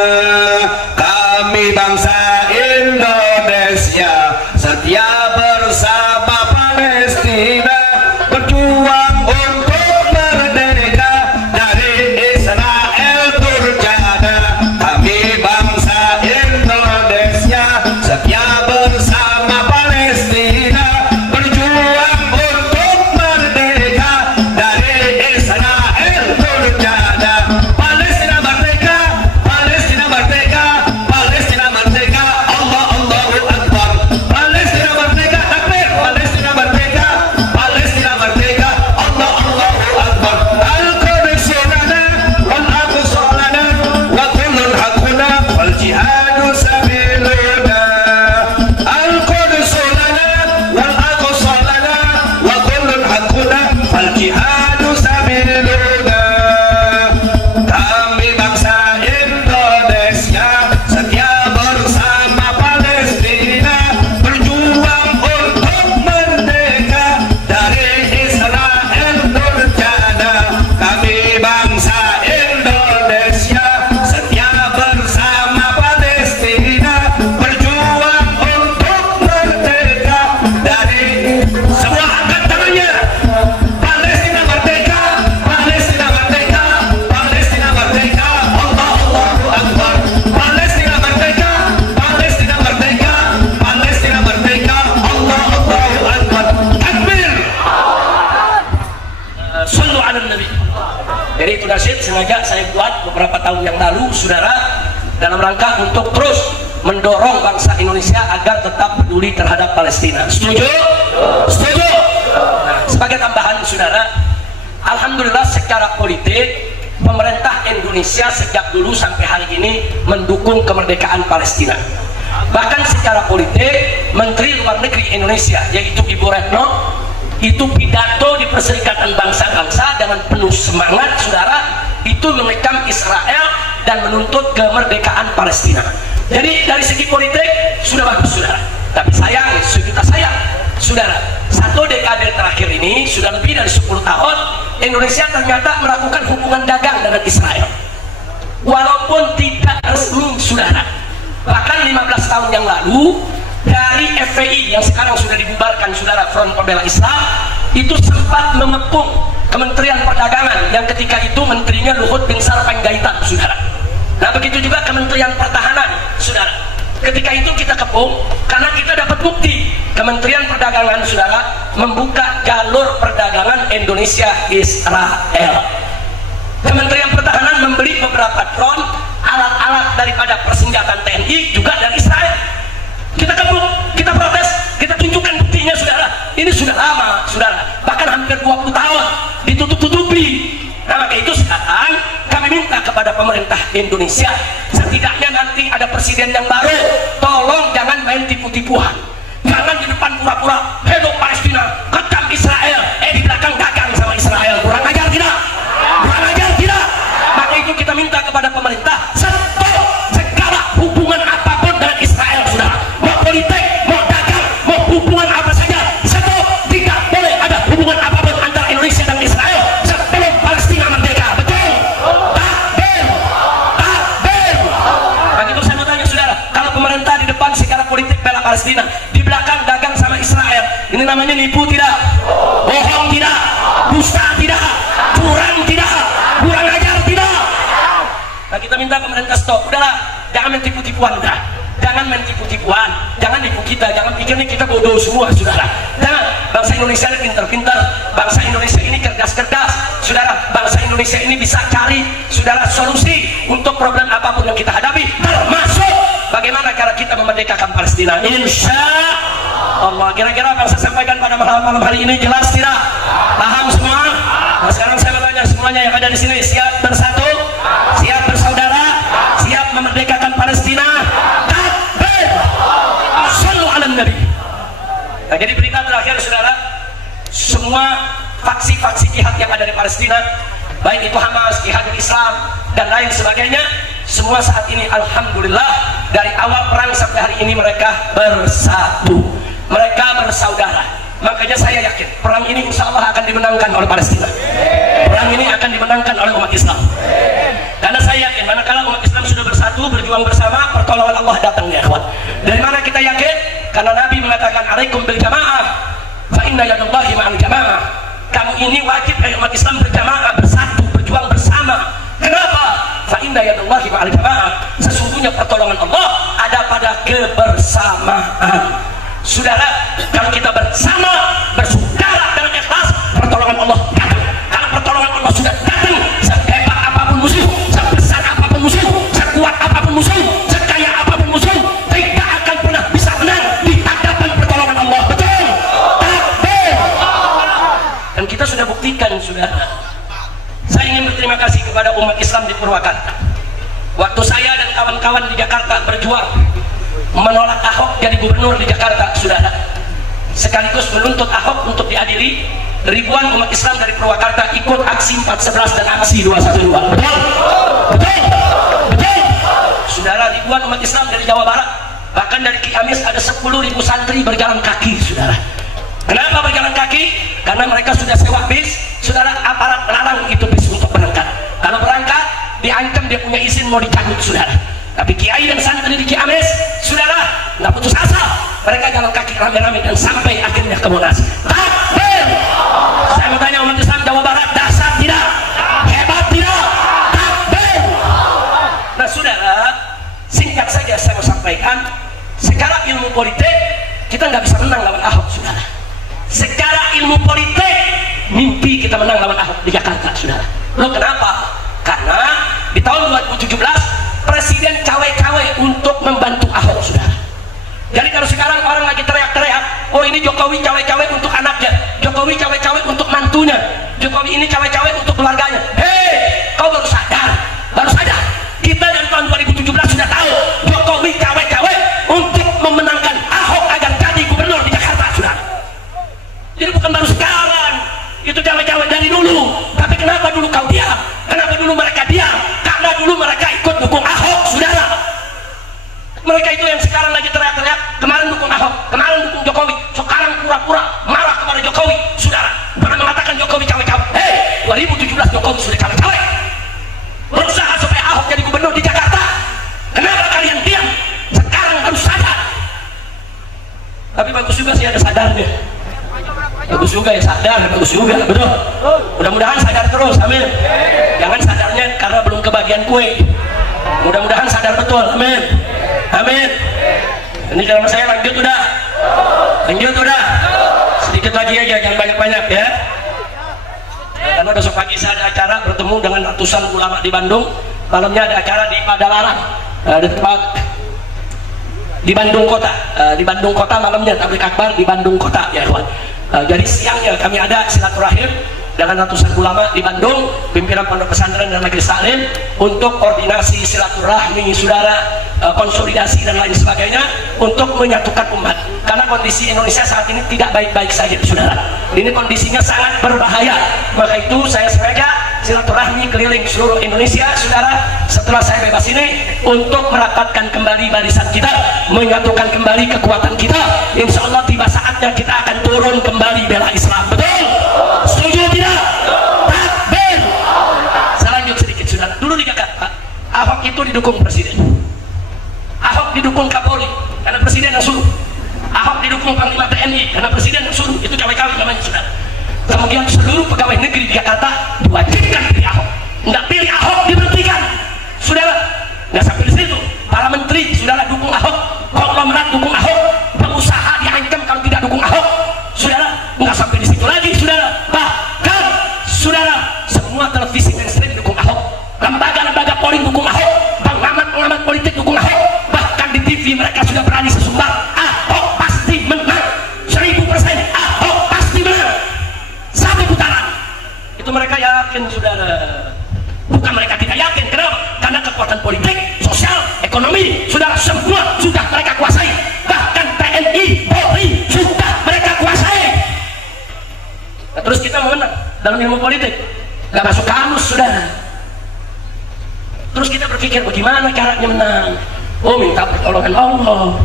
Kami bangsa Indonesia setia bersama Palestina, berjuang untuk merdeka dari Israel Turjana. Kami bangsa Indonesia setia bersama Palestina, berjuang untuk merdeka dari Israel Turjana. Palestina merdeka, Palestina merdeka, Palestina merdeka. Allah Allahu Akbar. Palestina merdeka, takbir. Palestina merdeka, Palestina merdeka. Allah Allahu Akbar. Al-Quds lana wal aqsa lana wa kullun hakuna wal jihadu sabiluna. Al-Quds lana wal aqsa lana wa kullun hakuna wal jihadu sabiluna. Kami bangsa Indonesia setia bersama Palestina, berjuang untuk merdeka dari Israel Turjana. Kami bangsa Indonesia setia bersama Palestina, berjuang untuk merdeka dari. Semua angkat tangannya. Palestina merdeka, Palestina merdeka, Palestina merdeka. Allah Allahu Akbar. Palestina merdeka, Palestina merdeka, Palestina merdeka. Allah Allahu Akbar. Takbir. Sallu ala Nabi. Jadi itu nasyid sengaja saya buat beberapa tahun yang lalu, saudara, dalam rangka untuk terus mendorong bangsa Indonesia agar tetap peduli terhadap Palestina. Setuju? Setuju? Nah, sebagai tambahan, saudara, alhamdulillah secara politik pemerintah Indonesia sejak dulu sampai hari ini mendukung kemerdekaan Palestina. Bahkan secara politik Menteri Luar Negeri Indonesia yaitu Ibu Retno itu pidato di Perserikatan Bangsa-Bangsa dengan penuh semangat, saudara, itu mengecam Israel dan menuntut kemerdekaan Palestina. Jadi dari segi politik sudah bagus, saudara. Tapi sayang, sejuta sayang, saudara, satu dekade terakhir ini sudah lebih dari 10 tahun Indonesia ternyata melakukan hubungan dagang dengan Israel walaupun tidak resmi, saudara. Bahkan 15 tahun yang lalu dari FPI yang sekarang sudah dibubarkan, saudara, Front Pembela Islam, itu sempat mengepung Kementerian Perdagangan yang ketika itu menterinya Luhut bin Sarpanjaitan, saudara. Nah begitu juga Kementerian Pertahanan, saudara. Ketika itu kita kepung karena kita dapat bukti Kementerian Perdagangan, saudara, membuka jalur perdagangan Indonesia Israel. Kementerian Pertahanan membeli beberapa drone, alat-alat daripada persenjataan TNI juga dari Israel. Kita kepung, kita protes, kita tunjukkan buktinya, saudara. Ini sudah lama, saudara, bahkan hampir 20 tahun ditutup-tutupi. Nah maka itu sekarang kami minta kepada pemerintah Indonesia, setidaknya nanti ada presiden yang baru, tolong jangan main tipu-tipuan. Jangan di depan pura-pura hello Palestina, kecam Israel, di belakang dagang sama Israel. Kurang ajar tidak? Kurang ajar tidak? Maka itu kita minta kepada pemerintah, stop segala hubungan apapun dengan Israel, saudara. Mau politik, mau dagang, mau hubungan apa saja, stop. Tidak boleh ada hubungan apapun antara Indonesia dan Israel sebelum Palestina merdeka. Betul? Takbir! Takbir! Begitu saya mau tanya, saudara, kalau pemerintah di depan secara politik bela Palestina, di belakang dagang sama Israel, ini namanya nipu tidak? Bohong tidak? Dusta tidak? Curang tidak? Kurang ajar tidak? Nah kita minta pemerintah stop, udahlah, jangan main tipu-tipuan, udah. Jangan main tipu-tipuan, jangan nipu kita, jangan pikir nih kita bodoh semua, saudara. Jangan, bangsa Indonesia ini pintar-pintar, bangsa Indonesia ini cerdas-cerdas, saudara. Bangsa Indonesia ini bisa cari, saudara, solusi untuk problem apapun yang kita hadapi, termasuk bagaimana cara kita memerdekakan Palestina. Insya Allah. Kira-kira apa yang saya sampaikan pada malam hari ini jelas tidak? Paham semua? Nah, sekarang saya bertanya semuanya yang ada di sini, siap bersatu, siap bersaudara, siap memerdekakan Palestina? Takbir! Shallu ala Nabi. Nah, jadi berita terakhir saudara, semua faksi-faksi jihad yang ada di Palestina, baik itu Hamas, Jihadul Islam dan lain sebagainya, semua saat ini alhamdulillah dari awal perang sampai hari ini mereka bersatu, mereka bersaudara. Makanya saya yakin perang ini insya Allah akan dimenangkan oleh Palestina. Perang ini akan dimenangkan oleh umat Islam. Karena saya yakin manakala umat Islam sudah bersatu, berjuang bersama, pertolongan Allah datang ya kawan. Dari mana kita yakin? Karena Nabi mengatakan alaikum bil jamaah fa inna yadallahi ma'al jamaah. Kamu ini wajib umat Islam berjamaah, bersatu, berjuang bersama. Kenapa? Fa inna yadallahi ma'al jamaah. Sesungguhnya pertolongan Allah ada pada kebersamaan. Saudara, kalau kita bersama, bersaudara dengan ikhlas, pertolongan Allah datang. Kalau pertolongan Allah sudah datang, sehebat apapun musuh, sebesar apapun musuh, sekuat apapun musuh, sekaya apapun musuh, tidak akan pernah bisa menang di hadapan pertolongan Allah. Betul? Takbir! Dan kita sudah buktikan, saudara. Saya ingin berterima kasih kepada umat Islam di Purwakarta. Waktu saya dan kawan-kawan di Jakarta berjuang menolak Ahok jadi gubernur di Jakarta, saudara, sekaligus menuntut Ahok untuk diadili, ribuan umat Islam dari Purwakarta ikut aksi 411 dan aksi 212. Betul? Betul? Betul? Saudara, ribuan umat Islam dari Jawa Barat, bahkan dari Ciamis ada 10.000 santri berjalan kaki, saudara. Kenapa berjalan kaki? Karena mereka sudah sewa bis, saudara, aparat melarang itu bis untuk berangkat. Kalau berangkat, diancam dia punya izin mau dicabut, saudara. Tapi kiai dan santri di Ciamis, saudara, nggak putus asa. Mereka jalan kaki rame-rame dan sampai akhirnya ke Monas. Takbir! Saya mau tanya umat Islam Jawa Barat, dahsyat tidak? Hebat tidak? Takbir! Nah, saudara, singkat saja saya mau sampaikan, secara ilmu politik kita nggak bisa menang lawan Ahok, saudara. Secara ilmu politik mimpi kita menang lawan Ahok di Jakarta, saudara. Loh, kenapa? Karena di tahun 2017 Presiden cawe-cawe untuk membantu Ahok, saudara. Jadi kalau sekarang orang lagi teriak-teriak, oh ini Jokowi cawe-cawe untuk anaknya, Jokowi cawe-cawe untuk mantunya, Jokowi ini cawe-cawe untuk keluarganya. Hei, kau baru sadar? Baru sadar? Kita dari tahun 2017 sudah tahu Jokowi cawe-cawe untuk memenangkan Ahok agar jadi gubernur di Jakarta, saudara. Jadi bukan baru sekarang, itu cawe-cawe dari dulu. Tapi kenapa dulu kau diam? Kenapa dulu mereka diam? Karena dulu mereka ikut dukung Ahok, saudara. Mereka itu yang sekarang lagi teriak-teriak, kemarin dukung Ahok, kemarin dukung Jokowi, sekarang pura-pura marah kepada Jokowi, saudara. Karena mengatakan Jokowi cawe-cawe. Hei, 2017 Jokowi sudah cawe-cawe, berusaha supaya Ahok jadi gubernur di Jakarta. Kenapa kalian diam? Sekarang harus sadar. Tapi bagus juga sih ada sadarnya. Bagus juga ya sadar, bagus juga, betul. Mudah-mudahan sadar terus, amin. Jangan sadarnya karena belum kebagian kue. Mudah-mudahan sadar betul, amin. Amin. Ini dalam saya lanjut udah. Lanjut udah. Sedikit lagi aja, jangan banyak-banyak ya. Karena besok pagi saya ada acara bertemu dengan ratusan ulama di Bandung. Malamnya ada acara di Padalarang, di tempat di Bandung Kota. Di Bandung Kota malamnya tablik akbar di Bandung Kota ya, kawan. Jadi siangnya kami ada silaturahim dengan ratusan ulama di Bandung, pimpinan pondok pesantren dan majelis taklim untuk koordinasi silaturahmi, saudara, konsolidasi dan lain sebagainya untuk menyatukan umat. Karena kondisi Indonesia saat ini tidak baik-baik saja, saudara. Ini kondisinya sangat berbahaya. Maka itu saya sengaja silaturahmi keliling seluruh Indonesia, saudara, setelah saya bebas ini untuk merapatkan kembali barisan kita, menyatukan kembali kekuatan kita. Insya Allah tiba saatnya kita akan turun kembali bela Islam. Betul? Setuju tidak? Takbir! Saya lanjut sedikit, saudara. Dulu di Jakarta, Ahok itu didukung presiden, Ahok didukung Kapolri karena presiden yang suruh, Ahok didukung Panglima TNI karena presiden yang suruh. Itu cawe-cawe namanya, saudara. Kemudian seluruh pegawai negeri di Jakarta diwajibkan pilih Ahok. Nggak pilih Ahok diberhentikan, saudara. Nggak sampai di situ, para menteri, saudara, dukung Ahok, konglomerat dukung Ahok, pengusaha diancam kalau tidak dukung Ahok, saudara. Nggak sampai di situ lagi, saudara. Bahkan, saudara, semua televisi mainstream dukung Ahok, lembaga-lembaga polling dukung Ahok, pengamat-pengamat politik dukung Ahok. Bahkan di TV mereka sudah berani sesumbar, Ahok pasti menang. kekuatan politik, sosial, ekonomi, saudara, semua sudah mereka kuasai. Bahkan TNI, Polri sudah mereka kuasai. Nah, terus kita mau menang dalam ilmu politik, nggak masuk kamus, saudara. Terus kita berpikir bagaimana caranya menang? Oh, minta pertolongan Allah.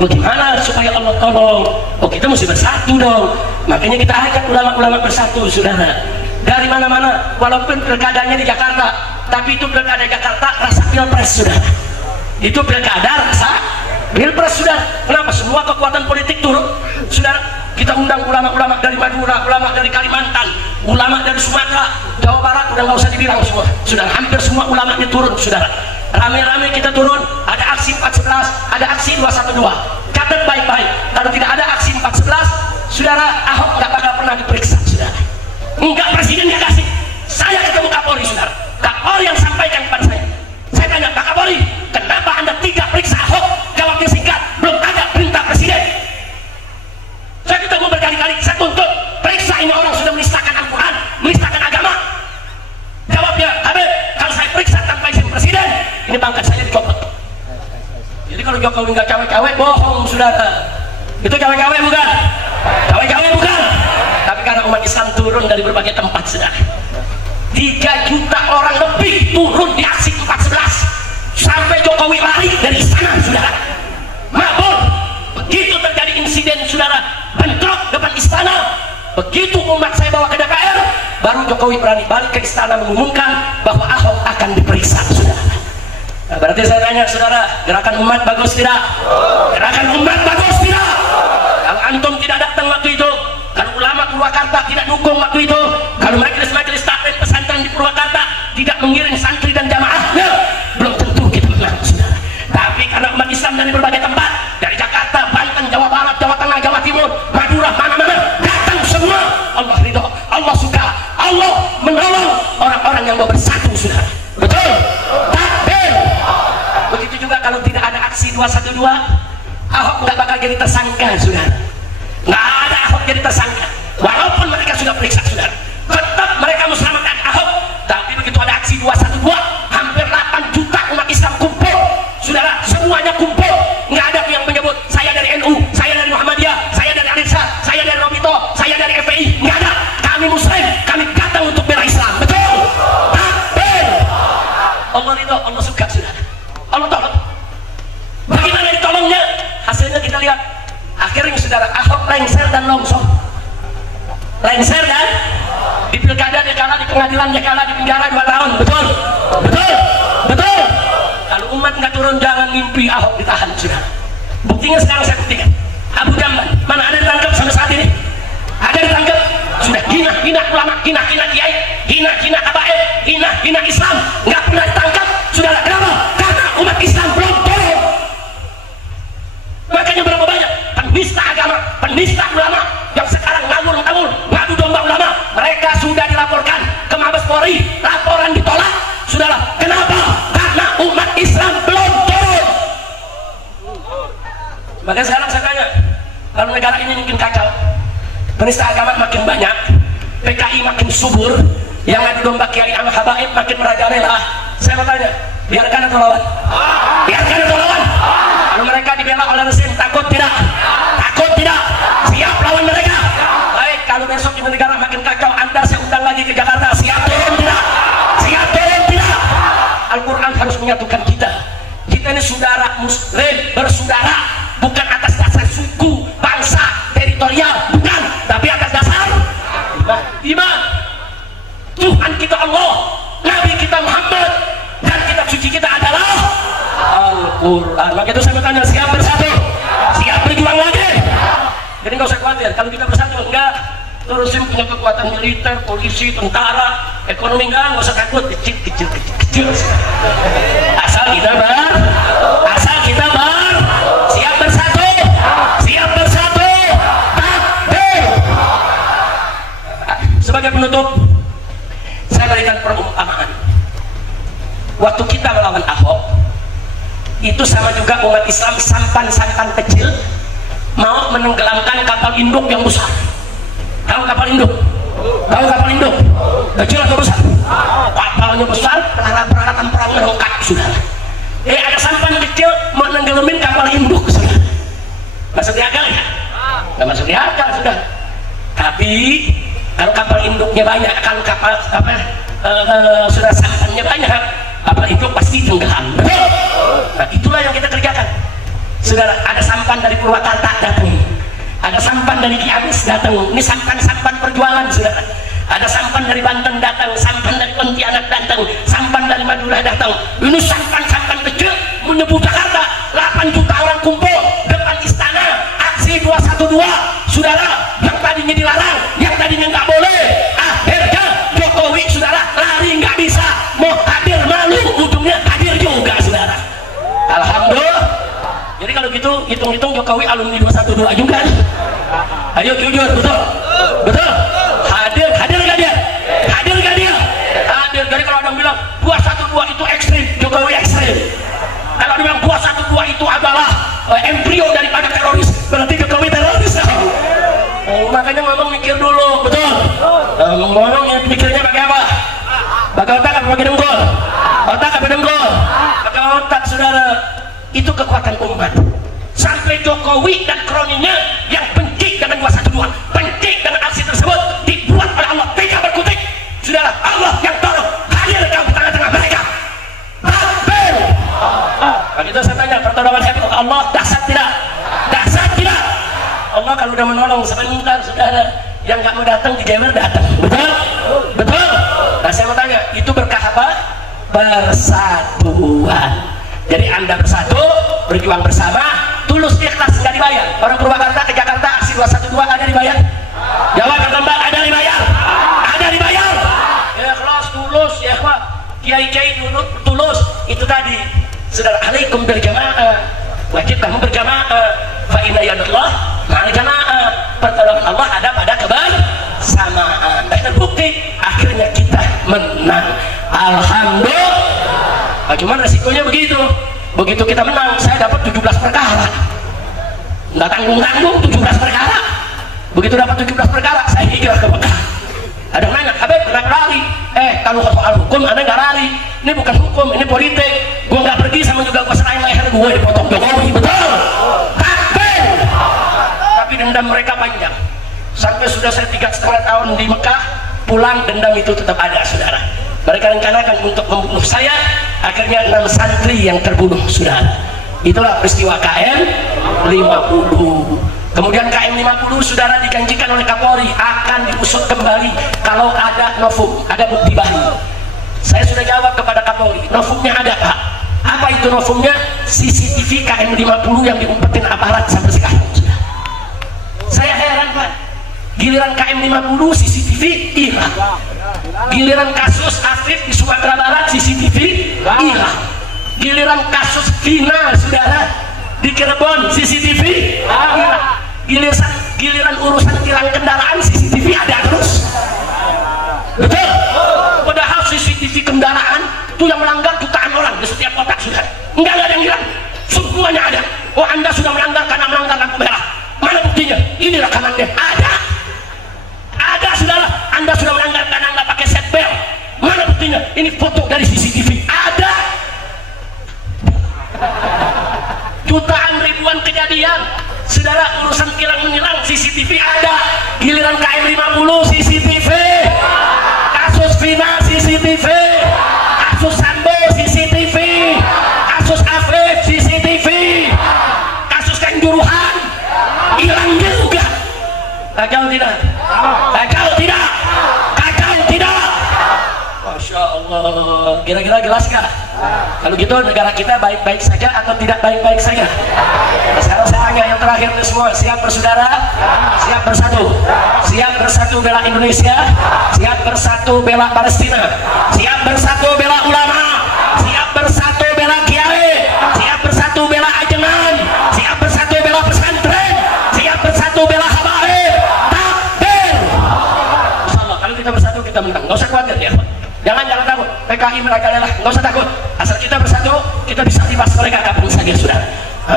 Bagaimana supaya Allah tolong? Oh, kita mesti bersatu dong. Makanya kita ajak ulama-ulama bersatu, saudara. Dari mana-mana, walaupun pilkadanya di Jakarta, tapi itu pilkada Jakarta rasa pilpres, saudara. Itu pilkada rasa pilpres, saudara. Kenapa? Semua kekuatan politik turun, saudara. Kita undang ulama-ulama dari Madura, ulama dari Kalimantan, ulama dari Sumatera, Jawa Barat, udah nggak usah dibilang semua, saudara. Hampir semua ulamanya turun, saudara. Rame-rame kita turun, ada aksi 411, ada aksi 212. Catat baik-baik, kalau tidak ada aksi 411, saudara, Ahok nggak bakal pernah diperiksa, saudara. Enggak, presiden nggak kasih. Saya ketemu Kapolri, saudara. Kapolri yang sampaikan kepada saya tanya, Pak Kapolri, kenapa Anda tidak periksa Ahok? Jawabnya singkat, belum ada perintah presiden. Saya ketemu berkali-kali, saya tuntut, periksa ini orang sudah menistakan Al-Quran, menistakan agama. Jawabnya, Habib, kalau saya periksa tanpa izin presiden, ini pangkat saya dicopot. Jadi kalau Jokowi nggak cawe-cawe, bohong, saudara. Itu cawe-cawe bukan? Cawe-cawe bukan? Tapi karena umat Islam turun dari berbagai tempat, saudara. 3 juta orang lebih turun di aksi 411 sampai Jokowi lari dari sana, saudara. Mabur, begitu terjadi insiden, saudara, bentrok depan istana, begitu umat saya bawa ke DPR, baru Jokowi berani balik ke istana mengumumkan bahwa Ahok akan diperiksa, saudara. Nah, berarti saya tanya, saudara, gerakan umat bagus tidak? Gerakan umat bagus tidak? Kalau antum tidak datang waktu itu, kalau ulama Purwakarta tidak dukung waktu itu, kalau majelis-majelis taklim pesantren di Purwakarta tidak mengiring santri dan jamaahnya, belum tentu kita menang, saudara. Tapi karena umat Islam dari berbagai tempat, dari Jakarta, Banten, Jawa Barat, Jawa Tengah, Jawa Timur, Madura, mana-mana, datang semua. Allah ridho, Allah suka, Allah menolong orang-orang yang mau bersatu, saudara. Betul? Takbir. Begitu juga kalau tidak ada aksi 212, Ahok nggak bakal jadi tersangka, saudara. Nggak ada Ahok jadi tersangka. Walaupun mereka sudah periksa, saudara, tetap mereka musnahkan Ahok. Tapi begitu ada aksi 212, hampir 8 juta umat Islam kumpul, saudara, semuanya kumpul. Nggak ada yang menyebut saya dari NU, saya dari Muhammadiyah, saya dari Al-Irsad, saya dari Robito, saya dari FPI. Nggak ada. Kami Muslim, kami datang untuk bela Islam. Betul? Takbir. Allah ridho, Allah suka, saudara. Allah tolong. Bagaimana ditolongnya? Hasilnya kita lihat. Akhirnya, saudara, Ahok lengser dan longsor. Lengser dan di pilkada dia kalah, di pengadilan dia kalah, di penjara 2 tahun. Betul? Betul? Betul? Kalau umat nggak turun, jangan mimpi Ahok ditahan, saudara. Buktinya sekarang saya buktikan. Abu Jamban, mana ada ditangkap sampai saat ini? Ada ditangkap? Sudah hina ulama, hina kiai, hina habaib, hina Islam, nggak pernah ditangkap, saudara. Kenapa? Karena umat Islam belum turun. Makanya berapa banyak penista agama, penista ulama yang sekarang ngawur-ngawur, ngadu domba ulama, mereka sudah dilaporkan ke Mabes Polri, laporan ditolak, saudara. Kenapa? Karena umat Islam belum turun. Makanya sekarang saya tanya, kalau negara ini mungkin kacau, penista agama makin banyak, PKI makin subur, yang ngadu domba kiai sama habaib makin merajalela. Saya mau tanya, biarkan atau lawan? Biarkan atau lawan? Kalau mereka dibela oleh mesin, takut tidak? Takut tidak? Siap lawan mereka? Baik, kalau besok ini negara makin kacau, Anda saya undang lagi ke Jakarta, siap turun tidak? Siap turun tidak? Al-Quran harus menyatukan kita. Kita ini saudara Muslim, bersaudara, bukan atas dasar suku, bangsa, teritorial, bukan, tapi atas dasar iman. Tuhan kita Allah, Nabi kita Muhammad, dan kitab suci kita adalah Al-Quran. Maka itu saya bertanya, siap bersatu? Siap berjuang lagi? Jadi nggak usah khawatir, kalau kita bersatu, enggak, terusin punya kekuatan militer, polisi, tentara, ekonomi, enggak usah takut, kecil. Asal kita siap bersatu, takbir. Sebagai penutup, saya berikan perumpamaan. Waktu kita melawan Ahok, itu sama juga umat Islam sampan-sampan kecil mau menenggelamkan kapal induk yang besar. Tahu kapal induk? Tahu kapal induk? Kecil atau besar? Kapalnya besar, peralatan perangnya lengkap, saudara. Tapi kalau kapal induknya banyak, kalau kapal sudah sampannya banyak, kapal induk pasti tenggelam. Betul? Nah, itulah yang kita kerjakan. Saudara, ada sampan dari Purwakarta datang, ada sampan dari Ciamis datang. Ini sampan-sampan perjuangan, saudara. Ada sampan dari Banten datang, sampan dari Pontianak datang, sampan dari Madura datang. Ini sampan-sampan kecil menyebut Jakarta. 8 juta orang kumpul depan istana, aksi 212. Saudara, yang tadinya dilarang, yang tadinya nggak boleh, akhirnya Jokowi, saudara, lari nggak bisa, mau hadir malu, ujungnya hadir juga, saudara. Alhamdulillah. Jadi kalau gitu hitung-hitung Jokowi alumni 212 juga. Ayo jujur, betul? Betul? Hadir gak dia? Hadir gak dia? Hadir. Jadi kalau ada yang bilang 212 itu ekstrim, Jokowi ekstrim. Kalau ada yang bilang 212 itu adalah embrio daripada teroris, berarti Jokowi teroris. Makanya ngomong mikir dulu, betul? Ngomong mikirnya pakai apa? Pakai otak apa pakai dengkul? Otak apa dengkul? Pakai otak, saudara. Itu kekuatan umat. Sampai Jokowi dan kroninya yang benci dengan 212, benci dengan aksi tersebut, dibuat oleh Allah, tidak berkutik. Saudara, Allah yang tolong hadir dalam tengah-tengah mereka. Takbir. Begitu saya tanya, pertolongan hebat Allah dahsyat tidak? Dahsyat tidak? Allah kalau udah menolong sebentar, saudara, yang nggak mau datang di Jemer datang. Betul? Betul? Nah, saya mau tanya, itu berkah apa? Persatuan. Jadi Anda bersatu, berjuang bersama, tulus ikhlas, nggak dibayar. Orang Purwakarta ke Jakarta aksi 212 ada dibayar? Jawab yang tembak, ada dibayar? Ada dibayar? Ikhlas, tulus, ya Pak. Kiai-kiai tulus, itu tadi. Saudara, alaikum berjamaah, wajib kamu berjamaah. Fa inna yadallah ma'al jamaah. Pertolongan Allah ada pada kebersamaan. Dan terbukti akhirnya kita menang. Alhamdulillah. Cuman resikonya begitu. Begitu kita menang, saya dapat 17 perkara. Nggak tanggung-tanggung 17 perkara. Begitu dapat 17 perkara, saya hijrah ke Mekah. Ada yang nanya, Habib kenapa lari? Kalau soal hukum, Anda nggak lari. Ini bukan hukum, ini politik. Gue nggak pergi sama juga gue serahin leher gue dipotong Jokowi. Betul? Takbir. Tapi dendam mereka panjang. Sampai sudah saya 3,5 tahun di Mekah, pulang dendam itu tetap ada, saudara. Mereka rencanakan untuk membunuh saya, akhirnya 6 santri yang terbunuh, saudara. Itulah peristiwa KM 50. Kemudian KM 50, saudara, dijanjikan oleh Kapolri akan diusut kembali kalau ada novum, ada bukti baru. Saya sudah jawab kepada Kapolri, novumnya ada, Pak. Apa itu novumnya? CCTV KM 50 yang diumpetin aparat sampai sekarang, saudara. Saya heran, Pak. Giliran KM 50 CCTV hilang. Giliran kasus Afif di Sumatera Barat CCTV hilang. Giliran kasus Vina, saudara, di Cirebon CCTV hilang. Giliran urusan tilang kendaraan CCTV ada terus. Betul? Padahal CCTV kendaraan itu yang melanggar jutaan orang di setiap kota, saudara. Enggak ada yang hilang, semuanya ada. Oh, Anda sudah melanggar karena melanggar lampu merah. Mana buktinya? Ini rekamannya. Ada, saudara. Anda sudah melanggar karena nggak pakai seatbelt. Mana buktinya? Ini foto dari CCTV. Ada. Jutaan ribuan kejadian, saudara, urusan tilang menilang CCTV ada. Giliran KM 50 CCTV, kasus Vina CCTV, kasus Sambo CCTV, kasus Afif CCTV, kasus Kanjuruhan hilang juga. Kacau tidak? Kacau tidak? Kacau tidak? Masya Allah. Kira-kira jelas kah? Kalau gitu negara kita baik-baik saja atau tidak baik-baik saja? Nah, sekarang saya tanya yang terakhir itu semua, siap bersaudara? Siap bersatu? Siap bersatu bela Indonesia? Siap bersatu bela Palestina? Siap bersatu bela ulama? Siap bersatu bela kiai? Siap bersatu bela ajengan? Siap bersatu bela pesantren? Siap bersatu bela habaib? Takbir! Insyaallah kalau kita bersatu kita menang. Nggak usah khawatir ya. Jangan takut. PKI merajalela, nggak usah takut. Asal kita bersatu, kita bisa libas mereka kapan saja, saudara.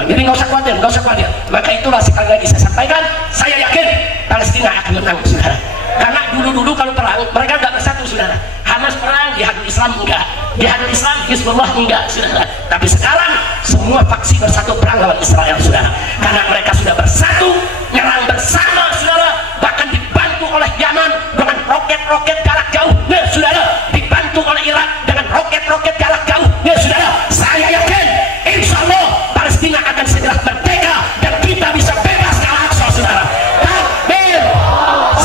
Jadi nggak usah khawatir, nggak usah khawatir. Maka itulah sekali lagi saya sampaikan, saya yakin Palestina akan menang, saudara. Karena dulu-dulu kalau perang, mereka nggak bersatu, saudara. Hamas perang, Jihadul Islam enggak. Jihadul Islam, Hizbullah enggak, saudara. Tapi sekarang semua faksi bersatu perang lawan Israel, saudara. Karena mereka sudah bersatu, nyerang bersama, saudara. Bahkan dibantu oleh roket-roket jarak jauh, ya saudara, dibantu oleh Irak dengan roket-roket jarak jauh, ya saudara, saya yakin insya Allah Palestina akan segera merdeka dan kita bisa bebas ke Al-Aqsa, saudara. Takbir.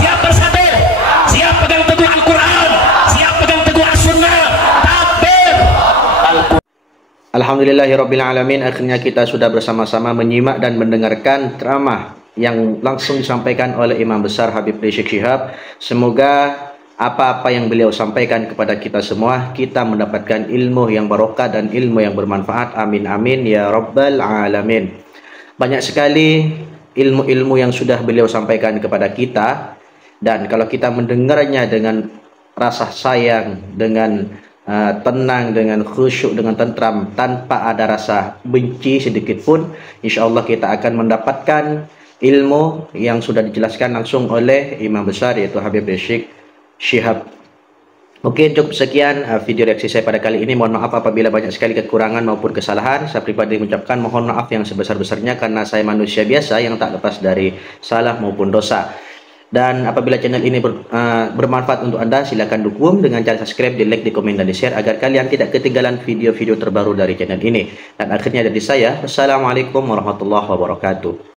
Siap bersatu, siap pegang teguh Al-Quran, siap pegang teguh As-Sunnah. Takbir. Alhamdulillahirrabbilalamin. Akhirnya kita sudah bersama-sama menyimak dan mendengarkan ceramah yang langsung disampaikan oleh Imam Besar Habib Rizik Syihab. Semoga apa-apa yang beliau sampaikan kepada kita semua, kita mendapatkan ilmu yang barokah dan ilmu yang bermanfaat. Amin amin ya rabbal alamin. Banyak sekali ilmu-ilmu yang sudah beliau sampaikan kepada kita, dan kalau kita mendengarnya dengan rasa sayang, dengan tenang, dengan khusyuk, dengan tentram, tanpa ada rasa benci sedikit pun, insya Allah kita akan mendapatkan ilmu yang sudah dijelaskan langsung oleh Imam Besar, yaitu Habib Rizik Syihab. Oke, cukup sekian video reaksi saya pada kali ini. Mohon maaf apabila banyak sekali kekurangan maupun kesalahan. Saya pribadi mengucapkan mohon maaf yang sebesar-besarnya karena saya manusia biasa yang tak lepas dari salah maupun dosa. Dan apabila channel ini bermanfaat untuk Anda, silakan dukung dengan cara subscribe, di like, di komen, dan di share agar kalian tidak ketinggalan video-video terbaru dari channel ini. Dan akhirnya dari saya, wassalamualaikum warahmatullahi wabarakatuh.